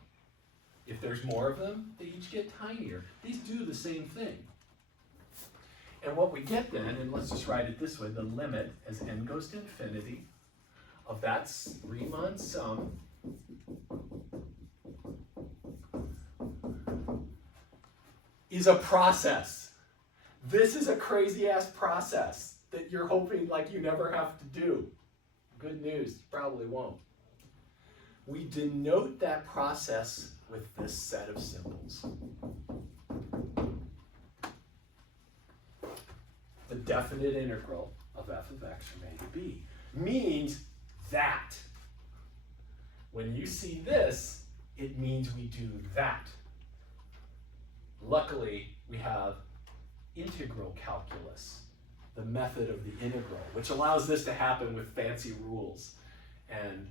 If there's more of them, they each get tinier. These do the same thing. And what we get then, and let's just write it this way, the limit as n goes to infinity of that Riemann sum is a process. This is a crazy ass process that you're hoping like you never have to do. Good news, you probably won't. We denote that process with this set of symbols. The definite integral of f of x from a to b means that. When you see this, it means we do that. Luckily, we have integral calculus, the method of the integral, which allows this to happen with fancy rules and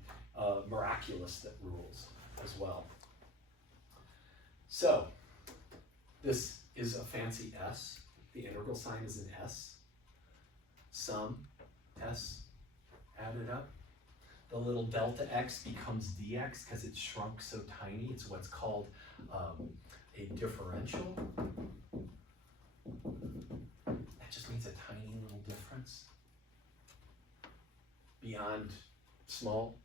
miraculous rules as well. So, this is a fancy S. The integral sign is an S. Sum, S, added up. The little delta x becomes dx because it's shrunk so tiny. It's what's called a differential. That just means a tiny little difference beyond small.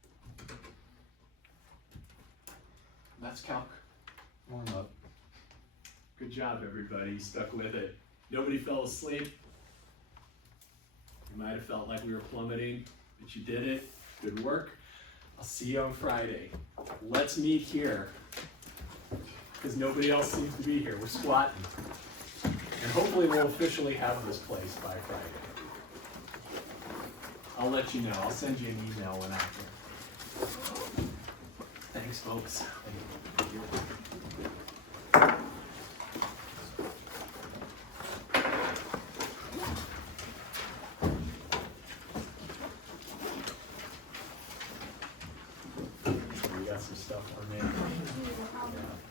That's Calc. Warm up. Good job, everybody. You stuck with it. Nobody fell asleep. You might have felt like we were plummeting, but you did it. Good work. I'll see you on Friday. Let's meet here, because nobody else seems to be here. We're squatting. And hopefully we'll officially have this place by Friday. I'll let you know. I'll send you an email when after. Thanks, folks. Thank you. We got some stuff on there. Yeah.